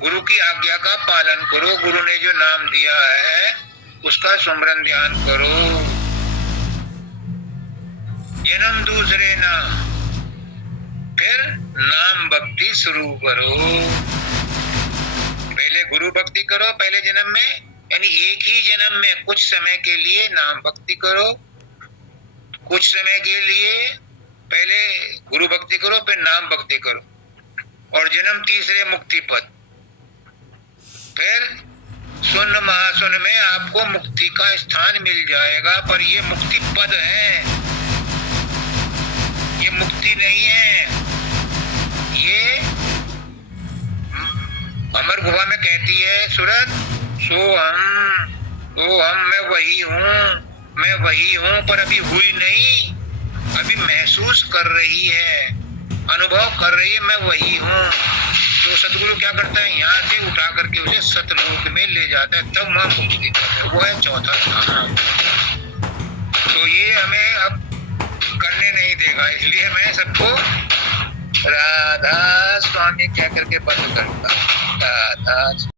गुरु की आज्ञा का पालन करो, गुरु ने जो नाम दिया है उसका सुमरन ध्यान करो। जन्म दूसरे नाम, फिर नाम भक्ति शुरू करो। पहले गुरु भक्ति करो पहले जन्म में, यानी एक ही जन्म में कुछ समय के लिए नाम भक्ति करो, कुछ समय के लिए पहले गुरु भक्ति करो फिर नाम भक्ति करो, और जन्म तीसरे मुक्ति पद। फिर सुन महासुन में आपको मुक्ति का स्थान मिल जाएगा, पर ये मुक्ति पद है, ये मुक्ति नहीं है। ये अमर गुफा में कहती है सूरत, सो हम मैं वही हूँ, पर अभी हुई नहीं, अभी महसूस कर रही है, अनुभव कर रही है, मैं वही हूँ। तो सदगुरु क्या करता है, यहाँ से उठा करके उसे सतलोक में ले जाता है, तब वहाँ मुक्ति करता है। वो है चौथा स्थान। तो ये हमें अब करने नहीं देगा, इसलिए मैं सबको राधा स्वामी कह करके बंद करता। राधा